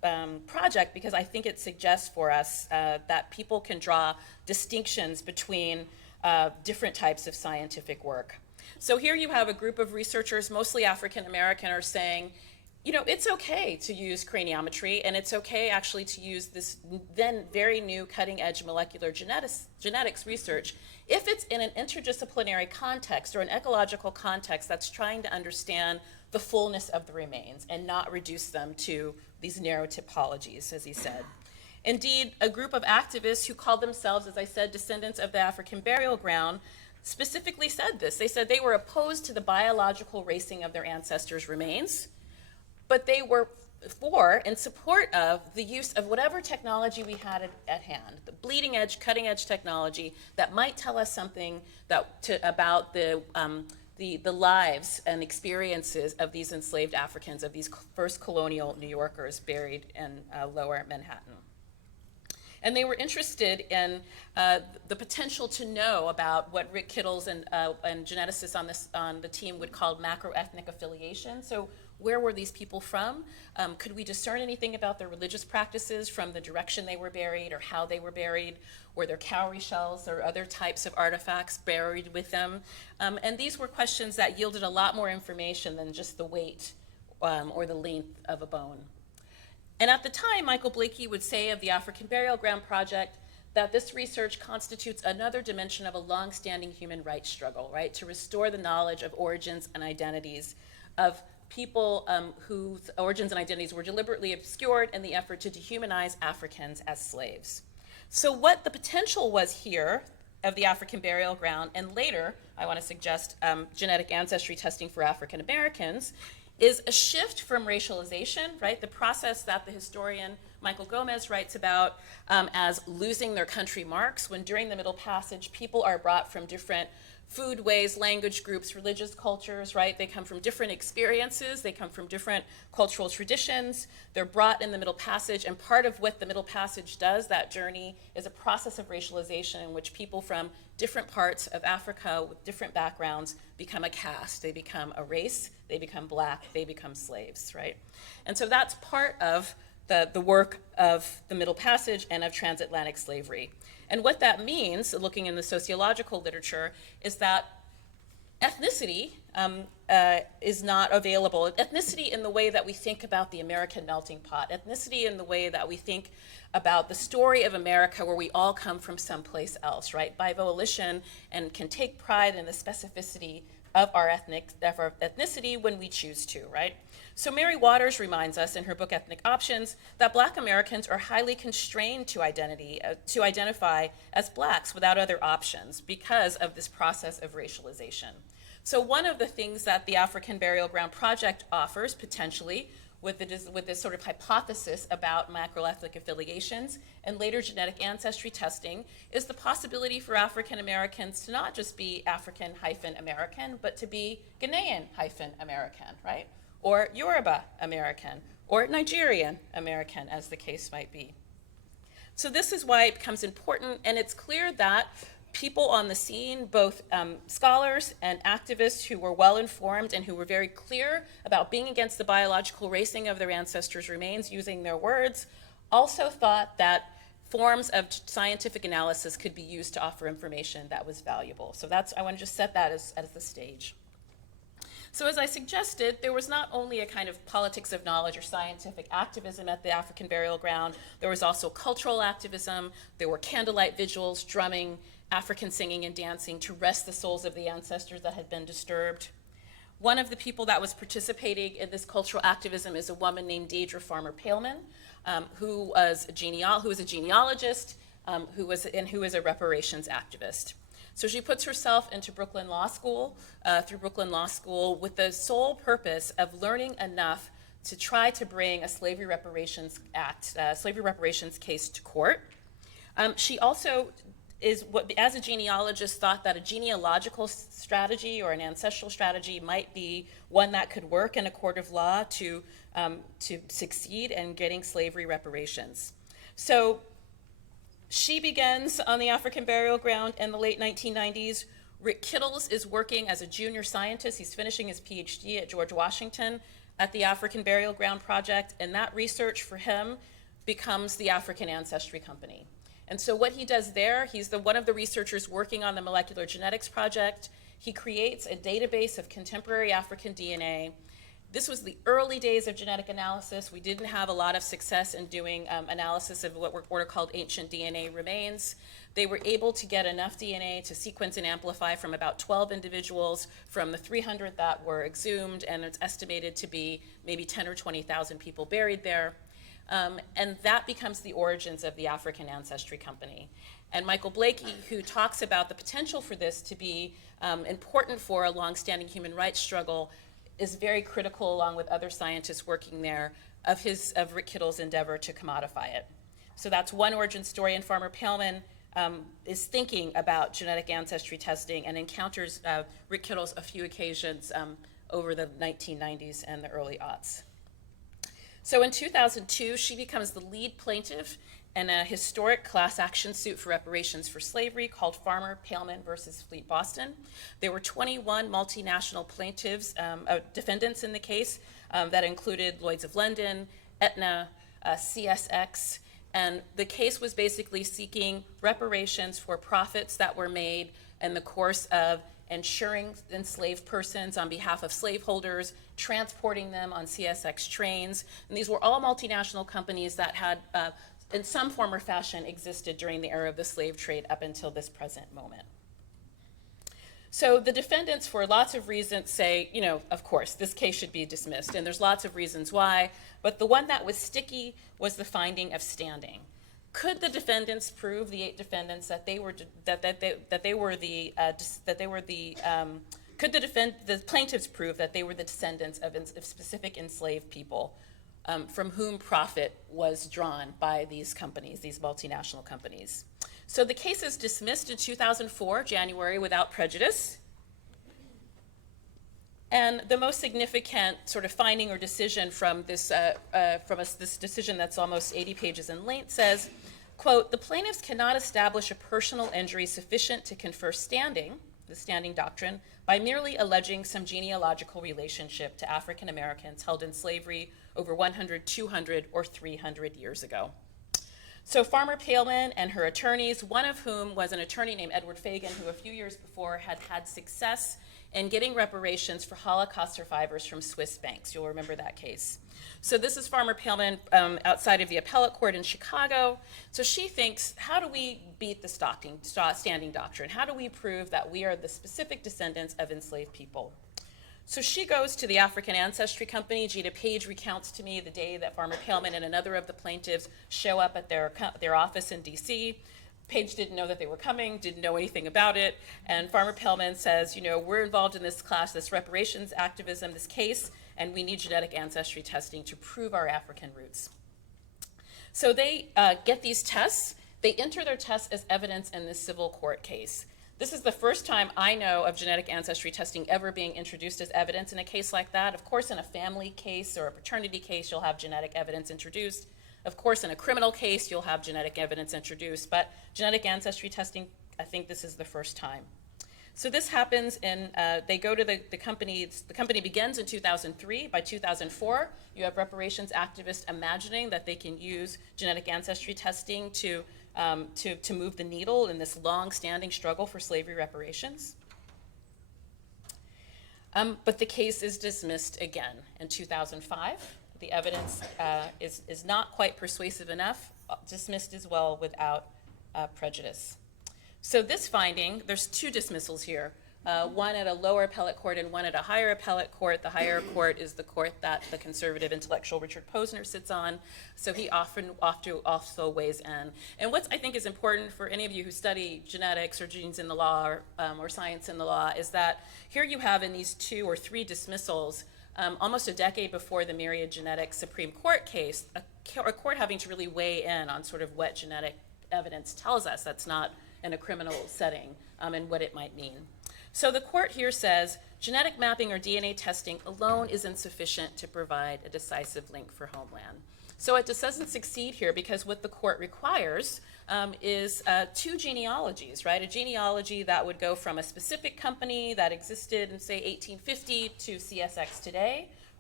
project because I think it suggests for us that people can draw distinctions between different types of scientific work. So here you have a group of researchers, mostly African American, are saying, you know, it's okay to use craniometry, and it's okay actually to use this then very new cutting edge molecular genetics research if it's in an interdisciplinary context or an ecological context that's trying to understand the fullness of the remains and not reduce them to these narrow typologies, as he said. Indeed, a group of activists who called themselves, as I said, descendants of the African burial ground, specifically said this. They said they were opposed to the biological racing of their ancestors' remains, but they were for and support of the use of whatever technology we had at hand, the bleeding edge, cutting edge technology that might tell us something about the lives and experiences of these enslaved Africans, of these first colonial New Yorkers buried in lower Manhattan. And they were interested in the potential to know about what Rick Kittles and geneticists on the team would call macroethnic affiliation. So where were these people from? Could we discern anything about their religious practices from the direction they were buried or how they were buried? Were there cowrie shells or other types of artifacts buried with them? And these were questions that yielded a lot more information than just the weight or the length of a bone. And at the time, Michael Blakey would say of the African Burial Ground Project that this research constitutes another dimension of a long-standing human rights struggle, right? To restore the knowledge of origins and identities of people whose origins and identities were deliberately obscured in the effort to dehumanize Africans as slaves. So what the potential was here of the African Burial Ground, and later, I want to suggest genetic ancestry testing for African Americans, is a shift from racialization, right? The process that the historian Michael Gomez writes about as losing their country marks, when during the Middle Passage, people are brought from different foodways, language groups, religious cultures, right? They come from different experiences, they come from different cultural traditions, they're brought in the Middle Passage, and part of what the Middle Passage does, that journey, is a process of racialization in which people from different parts of Africa with different backgrounds become a caste, they become a race, they become black, they become slaves, right? And so that's part of the work of the Middle Passage and of transatlantic slavery. And what that means, looking in the sociological literature, is that ethnicity is not available. Ethnicity in the way that we think about the American melting pot, ethnicity in the way that we think about the story of America where we all come from someplace else, right? By volition, and can take pride in the specificity of our ethnicity when we choose to, right? So Mary Waters reminds us in her book Ethnic Options that Black Americans are highly constrained to identify as Blacks without other options because of this process of racialization. So one of the things that the African Burial Ground Project offers potentially with this sort of hypothesis about macroethnic affiliations and later genetic ancestry testing is the possibility for African Americans to not just be African-American, but to be Ghanaian-American, right? Or Yoruba American, or Nigerian American, as the case might be. So this is why it becomes important, and it's clear that people on the scene, both scholars and activists who were well informed and who were very clear about being against the biological racing of their ancestors' remains, using their words, also thought that forms of scientific analysis could be used to offer information that was valuable. So I want to just set that as the stage. So as I suggested, there was not only a kind of politics of knowledge or scientific activism at the African Burial Ground, there was also cultural activism, there were candlelight vigils, drumming, African singing and dancing to rest the souls of the ancestors that had been disturbed. One of the people that was participating in this cultural activism is a woman named Deidre Farmer Paleman, who was a genealogist, who was a reparations activist. So she puts herself into Brooklyn Law School, through Brooklyn Law School, with the sole purpose of learning enough to try to bring a slavery reparations case to court. She also as a genealogist, thought that a genealogical strategy or an ancestral strategy might be one that could work in a court of law to succeed in getting slavery reparations. So she begins on the African Burial Ground in the late 1990s. Rick Kittles is working as a junior scientist. He's finishing his PhD at George Washington at the African Burial Ground Project, and that research for him becomes the African Ancestry Company. And so what he does there, he's one of the researchers working on the Molecular Genetics Project. He creates a database of contemporary African DNA. This was the early days of genetic analysis. We didn't have a lot of success in doing analysis of what were called ancient DNA remains. They were able to get enough DNA to sequence and amplify from about 12 individuals from the 300 that were exhumed, and it's estimated to be maybe 10 or 20,000 people buried there. And that becomes the origins of the African Ancestry Company. And Michael Blakey, who talks about the potential for this to be important for a longstanding human rights struggle, is very critical, along with other scientists working there, of Rick Kittle's endeavor to commodify it. So that's one origin story, and Farmer Paleman is thinking about genetic ancestry testing and encounters Rick Kittle's a few occasions over the 1990s and the early aughts. So in 2002, she becomes the lead plaintiff in a historic class action suit for reparations for slavery called Farmer Paleman versus Fleet Boston. There were 21 multinational plaintiffs, defendants in the case that included Lloyds of London, Aetna, CSX, and the case was basically seeking reparations for profits that were made in the course of insuring enslaved persons on behalf of slaveholders, transporting them on CSX trains. And these were all multinational companies that had, in some form or fashion, existed during the era of the slave trade up until this present moment. So the defendants, for lots of reasons, say, you know, of course, this case should be dismissed, and there's lots of reasons why, but the one that was sticky was the finding of standing. Could the defendants prove, the 8 defendants, that they were could the plaintiffs prove that they were the descendants of specific enslaved people from whom profit was drawn by these companies, these multinational companies? So the case is dismissed in 2004, January, without prejudice. And the most significant sort of finding or decision from this decision that's almost 80 pages in length says, quote, "The plaintiffs cannot establish a personal injury sufficient to confer standing, the standing doctrine, by merely alleging some genealogical relationship to African Americans held in slavery over 100, 200, or 300 years ago." So Farmer Paleman and her attorneys, one of whom was an attorney named Edward Fagan, who a few years before had had success in getting reparations for Holocaust survivors from Swiss banks. You'll remember that case. So this is Farmer Paleman outside of the appellate court in Chicago. So she thinks, how do we beat the standing doctrine? How do we prove that we are the specific descendants of enslaved people? So she goes to the African Ancestry Company. Gina Page recounts to me the day that Farmer Paleman and another of the plaintiffs show up at their office in DC. Page didn't know that they were coming, didn't know anything about it, and Farmer Paleman says, you know, we're involved in this class, this reparations activism, this case, and we need genetic ancestry testing to prove our African roots. So they get these tests. They enter their tests as evidence in this civil court case. This is the first time I know of genetic ancestry testing ever being introduced as evidence in a case like that. Of course, in a family case or a paternity case, you'll have genetic evidence introduced. Of course, in a criminal case, you'll have genetic evidence introduced, but genetic ancestry testing, I think this is the first time. So this happens they go to the company begins in 2003. By 2004, you have reparations activists imagining that they can use genetic ancestry testing to move the needle in this long-standing struggle for slavery reparations. But the case is dismissed again in 2005. The evidence is not quite persuasive enough, dismissed as well without prejudice. So this finding, there's 2 dismissals here, one at a lower appellate court and one at a higher appellate court. The higher court is the court that the conservative intellectual Richard Posner sits on, so he often also weighs in. And what I think is important for any of you who study genetics or genes in the law or science in the law is that here you have in these 2 or 3 dismissals, almost a decade before the Myriad Genetics Supreme Court case, a court having to really weigh in on sort of what genetic evidence tells us that's not in a criminal setting and what it might mean. So the court here says genetic mapping or DNA testing alone is insufficient to provide a decisive link for homeland. So it just doesn't succeed here because what the court requires is 2 genealogies, right? A genealogy that would go from a specific company that existed in, say, 1850 to CSX today,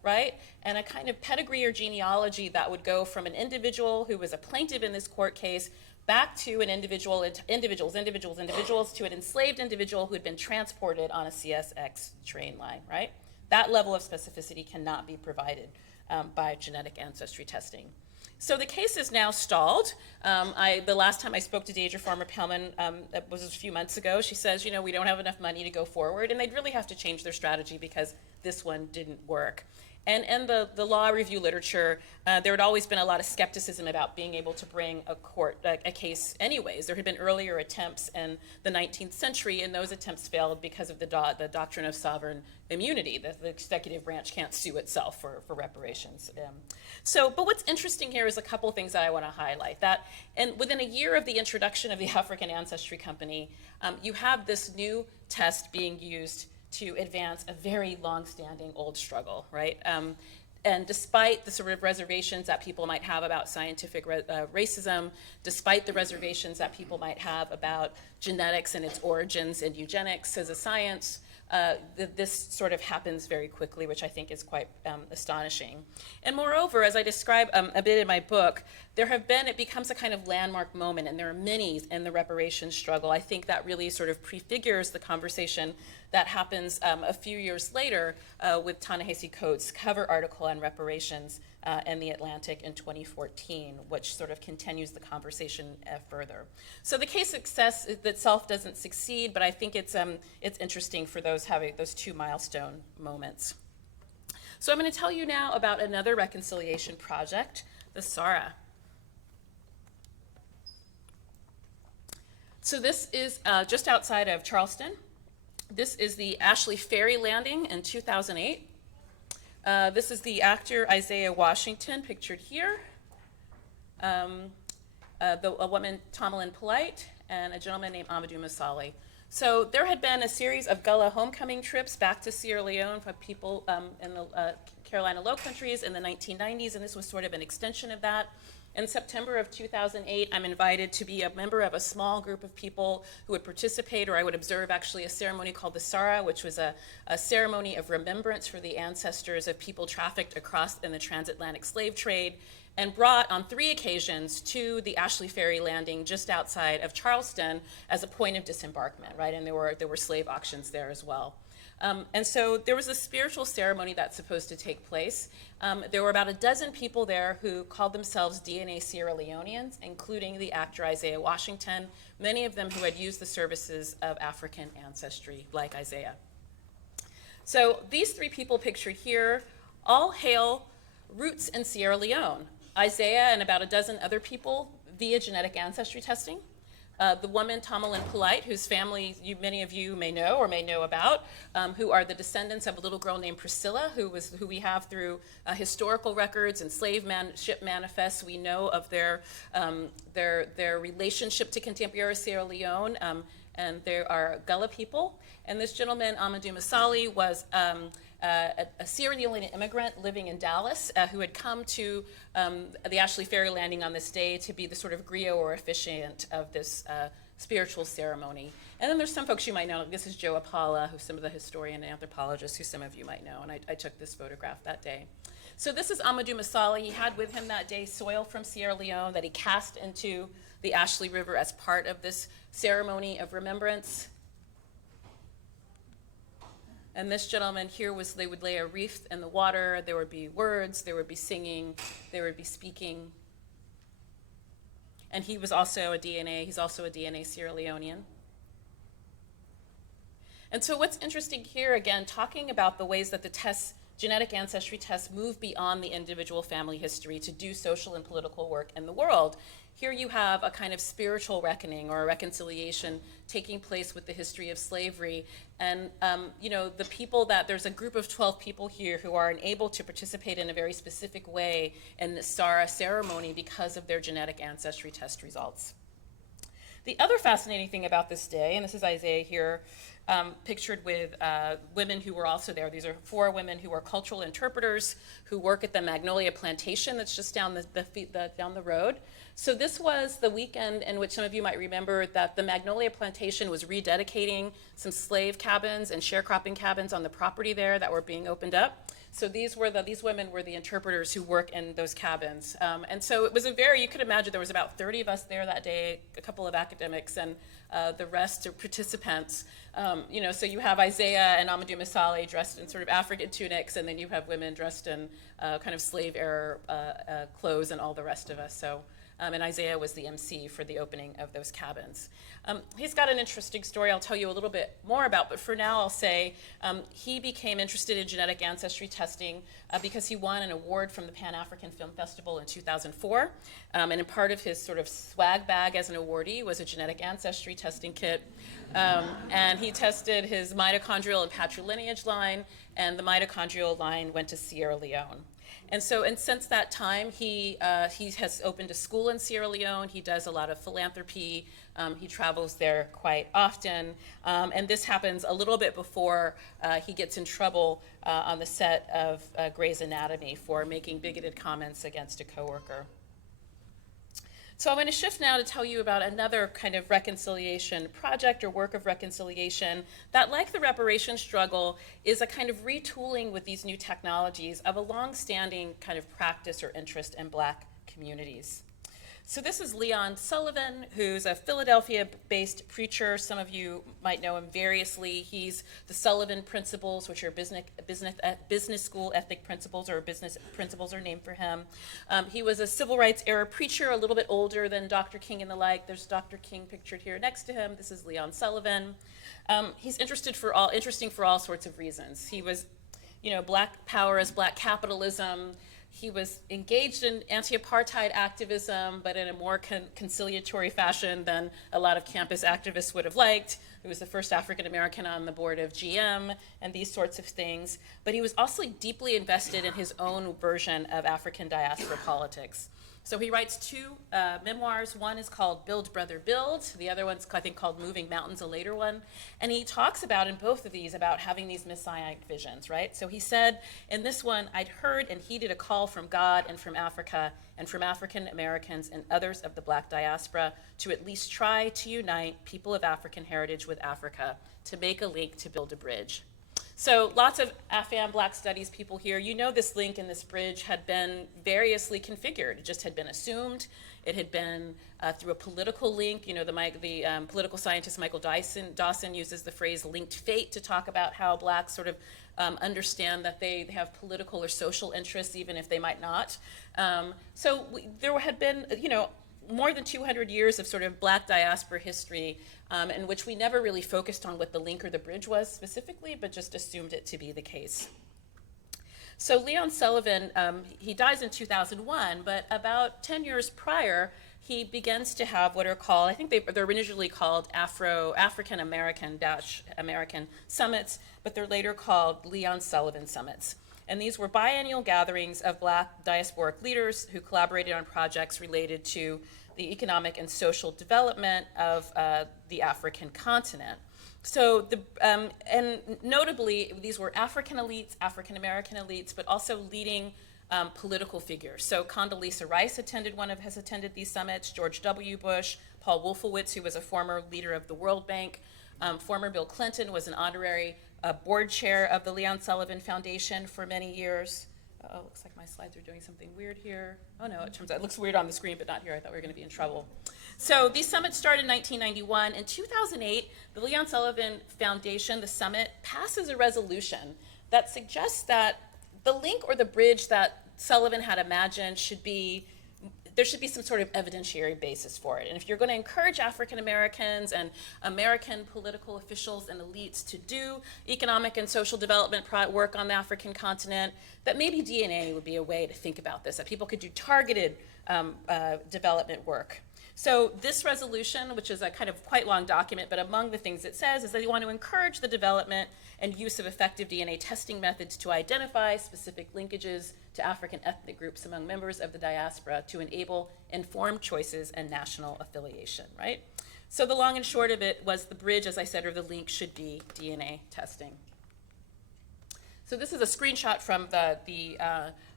right? And a kind of pedigree or genealogy that would go from an individual who was a plaintiff in this court case back to an individuals to an enslaved individual who had been transported on a CSX train line, right? That level of specificity cannot be provided by genetic ancestry testing. So the case is now stalled. The last time I spoke to Deidre Farmer-Pellman, that was a few months ago, she says, we don't have enough money to go forward, and they'd really have to change their strategy because this one didn't work. And in the law review literature, there had always been a lot of skepticism about being able to bring a case anyways. There had been earlier attempts in the 19th century, and those attempts failed because of the doctrine of sovereign immunity. The executive branch can't sue itself for reparations. But what's interesting here is a couple things that I want to highlight. And within a year of the introduction of the African Ancestry Company, you have this new test being used to advance a very long-standing old struggle, right? And despite the sort of reservations that people might have about scientific racism, despite the reservations that people might have about genetics and its origins and eugenics as a science, this sort of happens very quickly, which I think is quite astonishing. And moreover, as I describe a bit in my book, it becomes a kind of landmark moment, and there are many in the reparations struggle. I think that really sort of prefigures the conversation that happens a few years later with Ta-Nehisi Coates' cover article on reparations in The Atlantic in 2014, which sort of continues the conversation further. So the case success itself doesn't succeed, but I think it's interesting for those having those two milestone moments. So I'm going to tell you now about another reconciliation project, the SARA. So this is just outside of Charleston. This is the Ashley Ferry landing in 2008. This is the actor Isaiah Washington, pictured here. A woman, Tomalin Polite, and a gentleman named Amadou Masali. So there had been a series of Gullah homecoming trips back to Sierra Leone for people in the Carolina Low Countries in the 1990s, and this was sort of an extension of that. In September of 2008, I'm invited to be a member of a small group of people who would participate, or I would observe actually a ceremony called the SARA, which was a ceremony of remembrance for the ancestors of people trafficked across in the transatlantic slave trade, and brought on 3 occasions to the Ashley Ferry landing just outside of Charleston as a point of disembarkment, right? And there were slave auctions there as well. And so there was a spiritual ceremony that's supposed to take place. There were about a dozen people there who called themselves DNA Sierra Leoneans, including the actor Isaiah Washington, many of them who had used the services of African ancestry, like Isaiah. So these 3 people pictured here all hail roots in Sierra Leone. Isaiah and about a dozen other people via genetic ancestry testing. The woman, Tomalin Polite, whose family many of you may know or may know about, who are the descendants of a little girl named Priscilla, who we have through historical records and ship manifests. We know of their relationship to contemporary Sierra Leone, and there are Gullah people. And this gentleman, Amadou Masali, was a Sierra Leonean immigrant living in Dallas who had come to the Ashley Ferry landing on this day to be the sort of griot or officiant of this spiritual ceremony. And then there's some folks you might know. This is Joe Apala, who's some of the historian and anthropologist who some of you might know, and I took this photograph that day. So this is Amadou Masali. He had with him that day soil from Sierra Leone that he cast into the Ashley River as part of this ceremony of remembrance. And this gentleman here they would lay a wreath in the water. There would be words, there would be singing, there would be speaking. And he's also a DNA Sierra Leonean. And so what's interesting here, again, talking about the ways that the genetic ancestry tests move beyond the individual family history to do social and political work in the world. Here you have a kind of spiritual reckoning or a reconciliation taking place with the history of slavery. And, the people there's a group of 12 people here who are unable to participate in a very specific way in the SARA ceremony because of their genetic ancestry test results. The other fascinating thing about this day, and this is Isaiah here, pictured with women who were also there. These are 4 women who are cultural interpreters who work at the Magnolia Plantation that's just down the road. So this was the weekend in which some of you might remember that the Magnolia Plantation was rededicating some slave cabins and sharecropping cabins on the property there that were being opened up. So these women were the interpreters who work in those cabins. And so it was you could imagine there was about 30 of us there that day, a couple of academics, and the rest are participants. So you have Isaiah and Amadou Masale dressed in sort of African tunics, and then you have women dressed in kind of slave era clothes, and all the rest of us. So. And Isaiah was the MC for the opening of those cabins. He's got an interesting story I'll tell you a little bit more about, but for now I'll say he became interested in genetic ancestry testing because he won an award from the Pan-African Film Festival in 2004. And in part of his sort of swag bag as an awardee was a genetic ancestry testing kit. And he tested his mitochondrial and patrilineage line, and the mitochondrial line went to Sierra Leone. And since that time, he has opened a school in Sierra Leone. He does a lot of philanthropy. He travels there quite often. And this happens a little bit before he gets in trouble on the set of Grey's Anatomy for making bigoted comments against a coworker. So I'm going to shift now to tell you about another kind of reconciliation project or work of reconciliation that, like the reparations struggle, is a kind of retooling with these new technologies of a long-standing kind of practice or interest in Black communities. So this is Leon Sullivan, who's a Philadelphia-based preacher. Some of you might know him variously. He's the Sullivan Principles, which are business school ethic principles, or business principles are named for him. He was a civil rights era preacher, a little bit older than Dr. King and the like. There's Dr. King pictured here next to him. This is Leon Sullivan. He's interesting for all sorts of reasons. He was, Black power as Black capitalism. He was engaged in anti-apartheid activism, but in a more conciliatory fashion than a lot of campus activists would have liked. He was the first African American on the board of GM and these sorts of things. But he was also deeply invested in his own version of African diaspora politics. So he writes two memoirs. One is called Build, Brother, Build. The other one's, I think, called Moving Mountains, a later one. And he talks about, in both of these, about having these messianic visions, right? So he said, in this one, I'd heard and heeded a call from God and from Africa and from African Americans and others of the Black diaspora to at least try to unite people of African heritage with Africa, to make a link, to build a bridge. So lots of AFAM Black Studies people here. You know this link and this bridge had been variously configured. It just had been assumed. It had been through a political link. The political scientist Michael Dawson uses the phrase linked fate to talk about how Blacks sort of understand that they have political or social interests, even if they might not. There had been, more than 200 years of sort of Black diaspora history in which we never really focused on what the link or the bridge was specifically, but just assumed it to be the case. So Leon Sullivan, he dies in 2001, but about 10 years prior, he begins to have what are called, I think they're originally called African American summits, but they're later called Leon Sullivan summits. And these were biennial gatherings of Black diasporic leaders who collaborated on projects related to the economic and social development of the African continent. So, and notably, these were African elites, African American elites, but also leading political figures. So Condoleezza Rice has attended these summits, George W. Bush, Paul Wolfowitz, who was a former leader of the World Bank, former Bill Clinton was an honorary board chair of the Leon Sullivan Foundation for many years. Oh, looks like my slides are doing something weird here. Oh no, it turns out it looks weird on the screen, but not here. I thought we were going to be in trouble. So these summits started in 1991. In 2008, the Leon Sullivan Foundation, the summit, passes a resolution that suggests that the link or the bridge that Sullivan had imagined there should be some sort of evidentiary basis for it. And if you're going to encourage African Americans and American political officials and elites to do economic and social development work on the African continent, that maybe DNA would be a way to think about this, that people could do targeted development work. So this resolution, which is a kind of quite long document, but among the things it says is that they want to encourage the development and use of effective DNA testing methods to identify specific linkages to African ethnic groups among members of the diaspora to enable informed choices and national affiliation, right? So the long and short of it was the bridge, as I said, or the link should be DNA testing. So this is a screenshot from the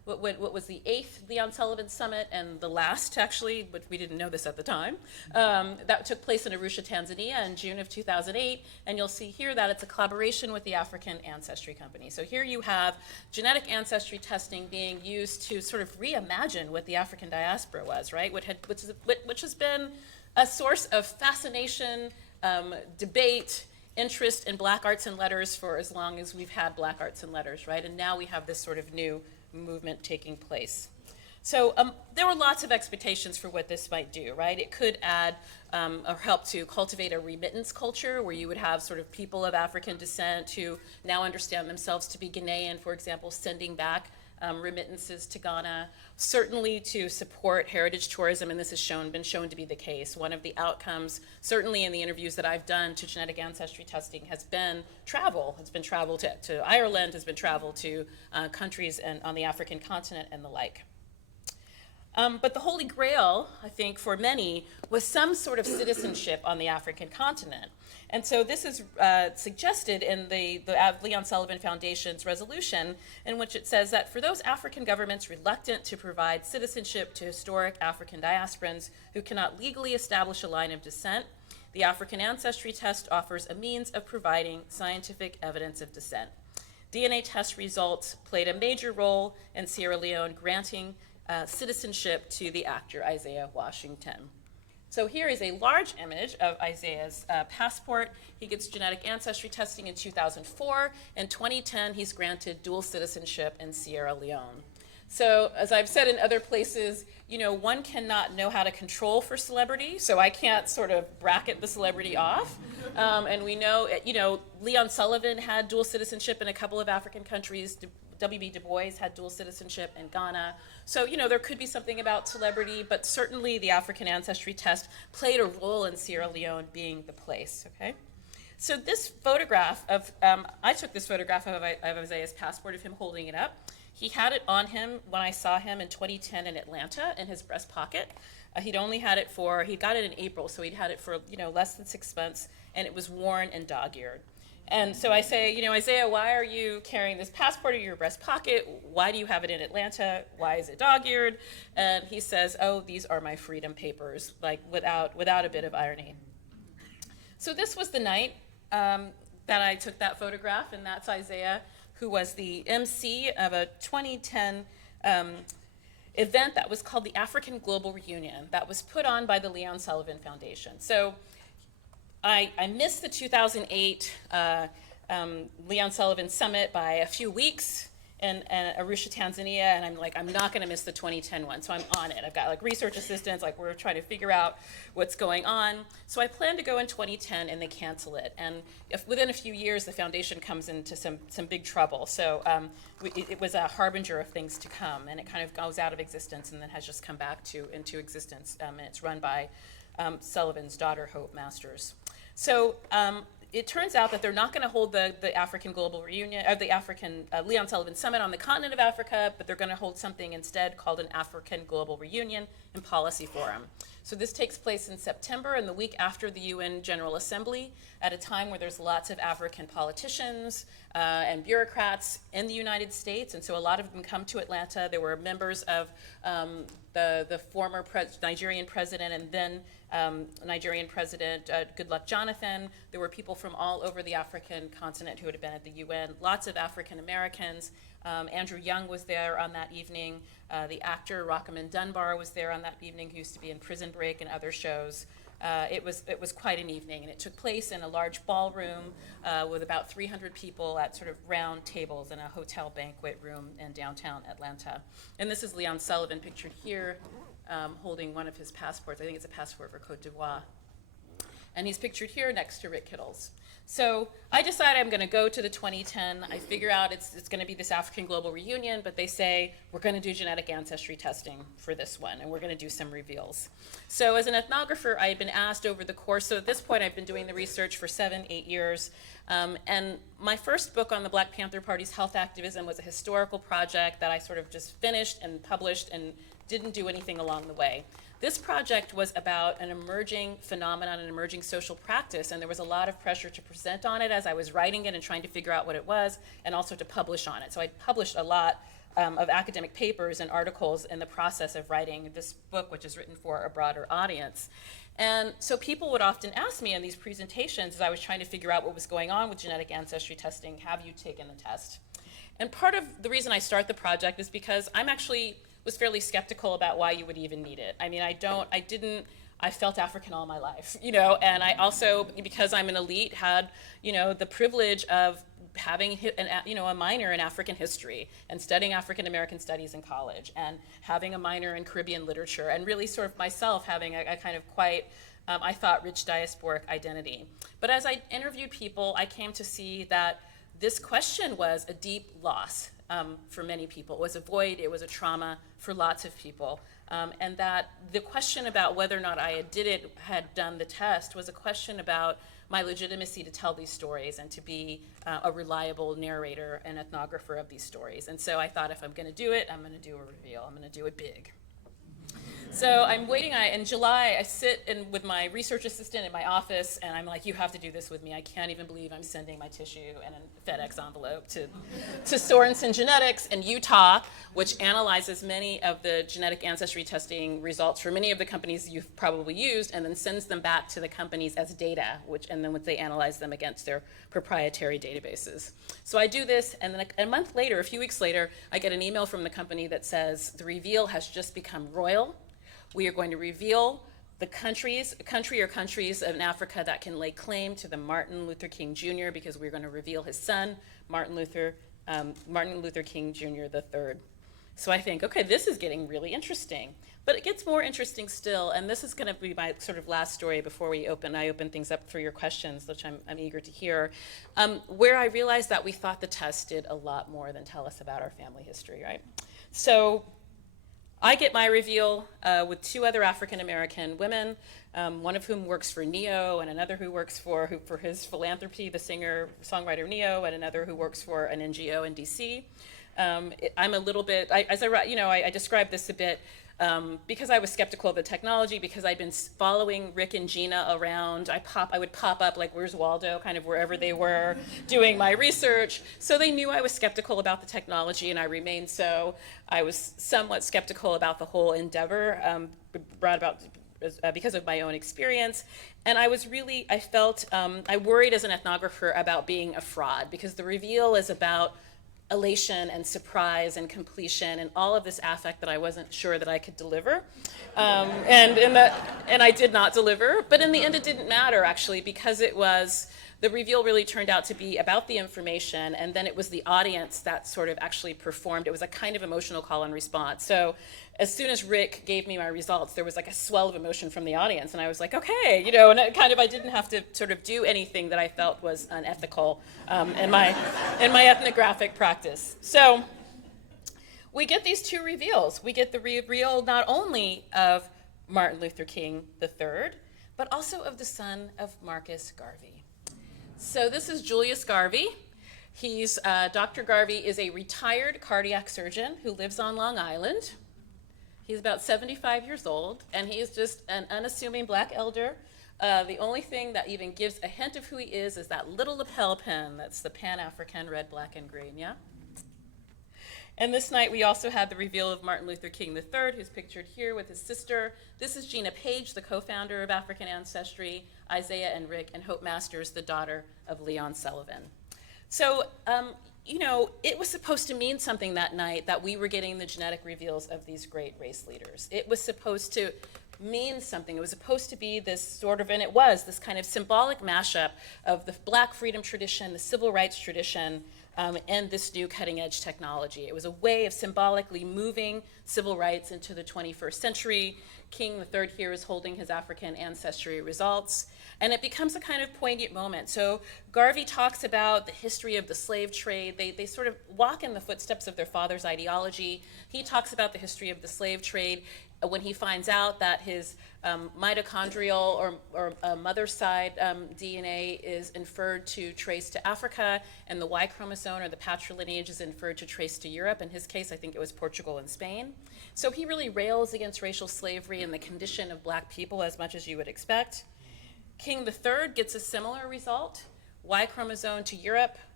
what was the 8th Leon Sullivan Summit and the last, actually, but we didn't know this at the time. That took place in Arusha, Tanzania in June of 2008. And you'll see here that it's a collaboration with the African Ancestry Company. So here you have genetic ancestry testing being used to sort of reimagine what the African diaspora was, right? Which has been a source of fascination, debate, interest in black arts and letters for as long as we've had black arts and letters, right? And now we have this sort of new movement taking place. So there were lots of expectations for what this might do, right? It could add or help to cultivate a remittance culture where you would have sort of people of African descent who now understand themselves to be Ghanaian, for example, sending back remittances to Ghana, certainly to support heritage tourism, and this has been shown to be the case. One of the outcomes, certainly in the interviews that I've done to genetic ancestry testing, has been travel. It's been travel to Ireland, has been travel to countries on the African continent and the like. But the Holy Grail, I think, for many, was some sort of citizenship on the African continent. And so this is suggested in the Leon Sullivan Foundation's resolution, in which it says that for those African governments reluctant to provide citizenship to historic African diasporans who cannot legally establish a line of descent, the African ancestry test offers a means of providing scientific evidence of descent. DNA test results played a major role in Sierra Leone granting citizenship to the actor Isaiah Washington. So here is a large image of Isaiah's passport. He gets genetic ancestry testing in 2004. In 2010, he's granted dual citizenship in Sierra Leone. So as I've said in other places, one cannot know how to control for celebrity, so I can't sort of bracket the celebrity off. And we know, Leon Sullivan had dual citizenship in a couple of African countries. W.B. Du Bois had dual citizenship in Ghana. So, there could be something about celebrity, but certainly the African ancestry test played a role in Sierra Leone being the place, okay? So this photograph I took this photograph of Isaiah's passport, of him holding it up. He had it on him when I saw him in 2010 in Atlanta in his breast pocket. He got it in April, so he'd had it for, less than 6 months, and it was worn and dog-eared. And so I say, Isaiah, why are you carrying this passport in your breast pocket? Why do you have it in Atlanta? Why is it dog-eared? And he says, oh, these are my freedom papers, like without a bit of irony. So this was the night that I took that photograph, and that's Isaiah, who was the MC of a 2010 event that was called the African Global Reunion that was put on by the Leon Sullivan Foundation. So I missed the 2008 Leon Sullivan Summit by a few weeks in Arusha, Tanzania, and I'm not going to miss the 2010 one, so I'm on it. I've got research assistants, we're trying to figure out what's going on. So I plan to go in 2010, and they cancel it. And if within a few years the foundation comes into some big trouble, so it was a harbinger of things to come, and it kind of goes out of existence and then has just come back into existence, and it's run by Sullivan's daughter, Hope Masters. So it turns out that they're not going to hold the African Global Reunion, or the African Leon Sullivan Summit on the continent of Africa, but they're going to hold something instead called an African Global Reunion and Policy Forum. So this takes place in September, and the week after the UN General Assembly, at a time where there's lots of African politicians and bureaucrats in the United States, and so a lot of them come to Atlanta. There were members of the former Nigerian president and then Nigerian President Goodluck Jonathan. There were people from all over the African continent who had been at the UN, lots of African Americans. Andrew Young was there on that evening. The actor Rockman Dunbar was there on that evening, who used to be in Prison Break and other shows. It was quite an evening, and it took place in a large ballroom with about 300 people at sort of round tables in a hotel banquet room in downtown Atlanta. And this is Leon Sullivan pictured here holding one of his passports. I think it's a passport for Cote d'Ivoire. And he's pictured here next to Rick Kittles. So I decide I'm going to go to the 2010. I figure out it's going to be this African Global Reunion, but they say we're going to do genetic ancestry testing for this one, and we're going to do some reveals. So as an ethnographer, I had been asked over the course, so at this point I've been doing the research for 7-8 years, and my first book on the Black Panther Party's health activism was a historical project that I sort of just finished and published and didn't do anything along the way. This project was about an emerging phenomenon, an emerging social practice, and there was a lot of pressure to present on it as I was writing it and trying to figure out what it was, and also to publish on it. So I published a lot of academic papers and articles in the process of writing this book, which is written for a broader audience. And so people would often ask me in these presentations, as I was trying to figure out what was going on with genetic ancestry testing, have you taken the test? And part of the reason I start the project is because I'm actually was fairly skeptical about why you would even need it. I mean, I felt African all my life, you know, and I also, because I'm an elite, had, you know, the privilege of having a minor in African history and studying African American studies in college and having a minor in Caribbean literature and really sort of myself having a kind of quite, I thought, rich diasporic identity. But as I interviewed people, I came to see that this question was a deep loss for many people. It was a void, it was a trauma for lots of people. And that the question about whether or not I had done the test was a question about my legitimacy to tell these stories and to be a reliable narrator and ethnographer of these stories. And so I thought, if I'm going to do it, I'm going to do a reveal. I'm going to do it big. So I'm waiting. In July, I sit with my research assistant in my office, and I'm like, you have to do this with me. I can't even believe I'm sending my tissue in a FedEx envelope to Sorensen Genetics in Utah, which analyzes many of the genetic ancestry testing results for many of the companies you've probably used, and then sends them back to the companies as data, and then they analyze them against their proprietary databases. So I do this, and then a month later, a few weeks later, I get an email from the company that says, the reveal has just become royal. We are going to reveal the country or countries in Africa that can lay claim to the Martin Luther King Jr., because we're going to reveal his son, Martin Luther King Jr. III. So I think, okay, this is getting really interesting. But it gets more interesting still, and this is going to be my sort of last story before I open things up for your questions, which I'm eager to hear, where I realized that we thought the test did a lot more than tell us about our family history, right? So I get my reveal with two other African-American women, one of whom works for Neo, and another who works for his philanthropy, the singer-songwriter Neo, and another who works for an NGO in DC. I'm a little bit, I describe this a bit because I was skeptical of the technology, because I'd been following Rick and Gina around. I would pop up like, where's Waldo, kind of wherever they were doing my research. So they knew I was skeptical about the technology, and I remained so. I was somewhat skeptical about the whole endeavor, brought about because of my own experience. And I worried as an ethnographer about being a fraud, because the reveal is about elation and surprise and completion and all of this affect that I wasn't sure that I could deliver. And I did not deliver. But in the end, it didn't matter, actually, because the reveal really turned out to be about the information, and then it was the audience that sort of actually performed. It was a kind of emotional call and response. So as soon as Rick gave me my results, there was like a swell of emotion from the audience, and I was like, okay, and I didn't have to sort of do anything that I felt was unethical in my ethnographic practice. So we get these two reveals. We get the reveal not only of Martin Luther King III, but also of the son of Marcus Garvey. So this is Julius Garvey. Dr. Garvey is a retired cardiac surgeon who lives on Long Island. He's about 75 years old, and he is just an unassuming black elder. The only thing that even gives a hint of who he is that little lapel pin. That's the Pan-African red, black, and green, yeah? And this night, we also had the reveal of Martin Luther King III, who's pictured here with his sister. This is Gina Page, the co-founder of African Ancestry, Isaiah and Rick, and Hope Masters, the daughter of Leon Sullivan. So, it was supposed to mean something that night that we were getting the genetic reveals of these great race leaders. It was supposed to mean something. It was supposed to be this this kind of symbolic mashup of the Black freedom tradition, the civil rights tradition, and this new cutting-edge technology. It was a way of symbolically moving civil rights into the 21st century. King III here is holding his African ancestry results, and it becomes a kind of poignant moment. So Garvey talks about the history of the slave trade. They sort of walk in the footsteps of their father's ideology. He talks about the history of the slave trade when he finds out that his mitochondrial or mother's side DNA is inferred to trace to Africa, and the Y chromosome or the patrilineage is inferred to trace to Europe. In his case, I think it was Portugal and Spain. So he really rails against racial slavery and the condition of black people as much as you would expect. King III gets a similar result, Y chromosome to Europe,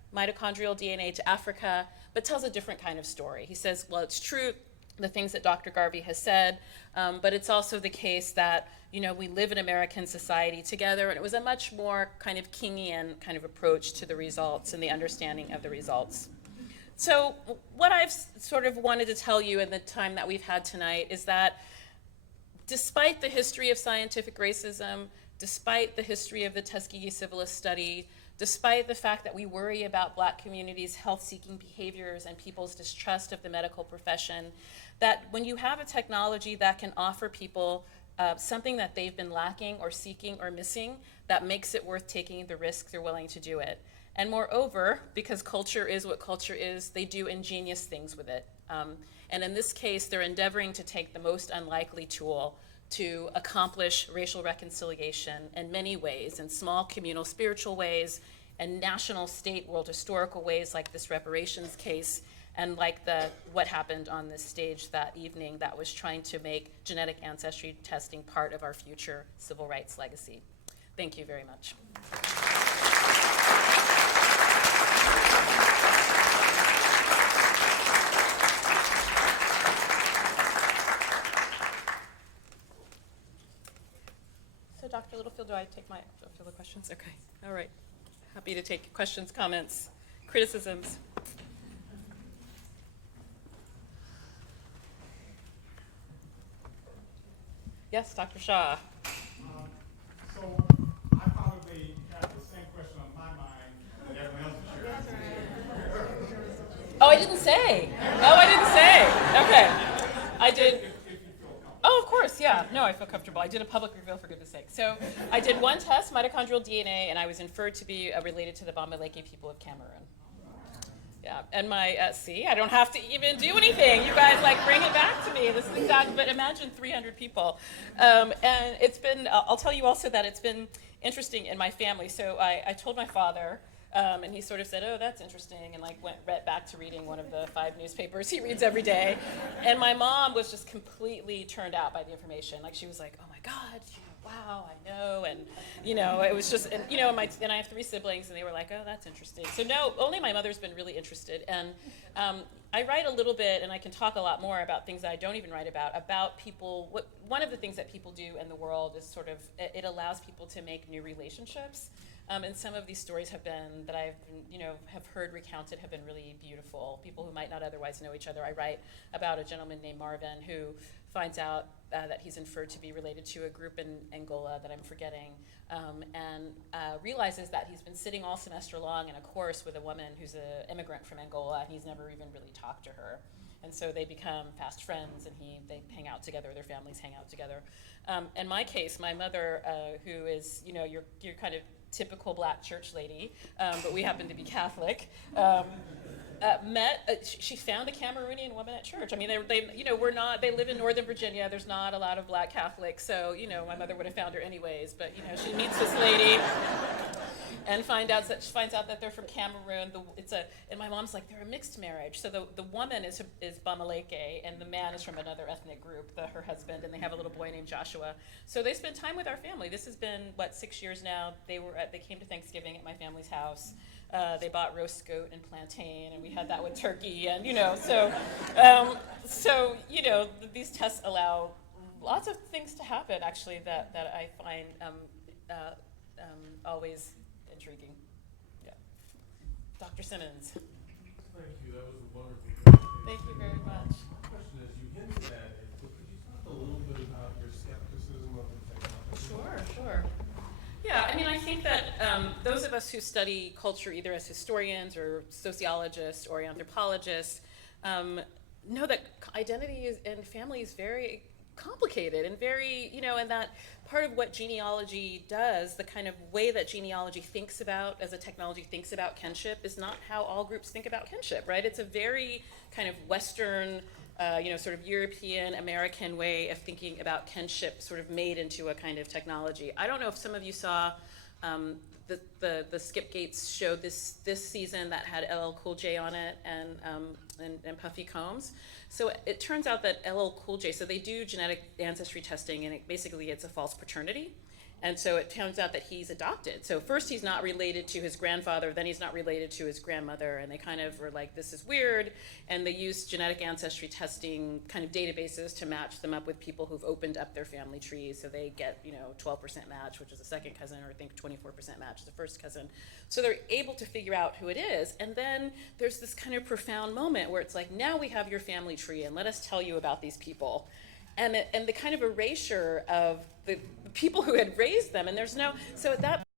mitochondrial DNA to Africa, but tells a different kind of story. He says, well, it's true, the things that Dr. Garvey has said, but it's also the case that, you know, we live in American society together, and it was a much more kind of Kingian kind of approach to the results and the understanding of the results. So what I've sort of wanted to tell you in the time that we've had tonight is that despite the history of scientific racism, despite the history of the Tuskegee Civilist study, despite the fact that we worry about Black communities' health-seeking behaviors and people's distrust of the medical profession, that when you have a technology that can offer people something that they've been lacking or seeking or missing, that makes it worth taking the risk, they're willing to do it. And moreover, because culture is what culture is, they do ingenious things with it. And in this case, they're endeavoring to take the most unlikely tool to accomplish racial reconciliation in many ways, in small communal spiritual ways, and national, state, world historical ways, like this reparations case, and like what happened on this stage that evening that was trying to make genetic ancestry testing part of our future civil rights legacy. Thank you very much. Dr. Littlefield, do I take my the questions? Okay, all right. Happy to take questions, comments, criticisms. Yes, Dr. Shaw. So I probably have the same question on my mind that everyone else is sharing. Oh, I didn't say. Okay. I did. Oh, of course, yeah. No, I feel comfortable. I did a public reveal, for goodness sake. So I did one test, mitochondrial DNA, and I was inferred to be related to the Bamileke people of Cameroon. Yeah, and my, see, I don't have to even do anything. You guys, like, bring it back to me. This is exactly, but imagine 300 people. And it's been, I'll tell you also that it's been interesting in my family. So I told my father, and he sort of said, oh, that's interesting, and like went right back to reading one of the 5 newspapers he reads every day. And my mom was just completely turned out by the information. Like, she was like, oh my God, wow, I know, and it was just, and and I have 3 siblings, and they were like, oh, that's interesting. So no, only my mother's been really interested, and I write a little bit, and I can talk a lot more about things that I don't even write about people. One of the things that people do in the world is sort of, it allows people to make new relationships. And some of these stories have been, that I've been, have heard recounted, have been really beautiful. People who might not otherwise know each other. I write about a gentleman named Marvin who finds out that he's inferred to be related to a group in Angola that I'm forgetting, and realizes that he's been sitting all semester long in a course with a woman who's an immigrant from Angola, and he's never even really talked to her. And so they become fast friends, and they hang out together, their families hang out together. In my case, my mother, who is, your kind of typical Black church lady, but we happen to be Catholic, she found a Cameroonian woman at church. I mean, they live in Northern Virginia. There's not a lot of Black Catholics, so, my mother would have found her anyways, but, she meets this lady and finds out that they're from Cameroon. And my mom's like, they're a mixed marriage. So the woman is Bamileke, and the man is from another ethnic group, her husband, and they have a little boy named Joshua. So they spend time with our family. This has been, 6 years now. They came to Thanksgiving at my family's house. They bought roast goat and plantain, and we had that with turkey, and these tests allow lots of things to happen, actually, that I find always intriguing. Yeah. Dr. Simmons. Thank you. That was a wonderful presentation. Thank you very much. My question is, you hinted at it, but could you talk a little bit about your skepticism of the technology? Sure. Yeah, I mean, I think that those of us who study culture either as historians or sociologists or anthropologists know that identity and family is very complicated and very, and that part of what genealogy does, the kind of way that genealogy thinks about, as a technology thinks about kinship, is not how all groups think about kinship, right? It's a very kind of Western, sort of European, American way of thinking about kinship, sort of made into a kind of technology. I don't know if some of you saw the Skip Gates show this season that had LL Cool J on it and Puffy Combs. So it turns out that LL Cool J, so they do genetic ancestry testing, and basically it's a false paternity. And so it turns out that he's adopted. So first he's not related to his grandfather, then he's not related to his grandmother, and they kind of were like, this is weird, and they used genetic ancestry testing kind of databases to match them up with people who've opened up their family trees, so they get, 12% match, which is the second cousin, or I think 24% match is the first cousin. So they're able to figure out who it is, and then there's this kind of profound moment where it's like, now we have your family tree, and let us tell you about these people. And the kind of erasure of the people who had raised them, and there's no, so at that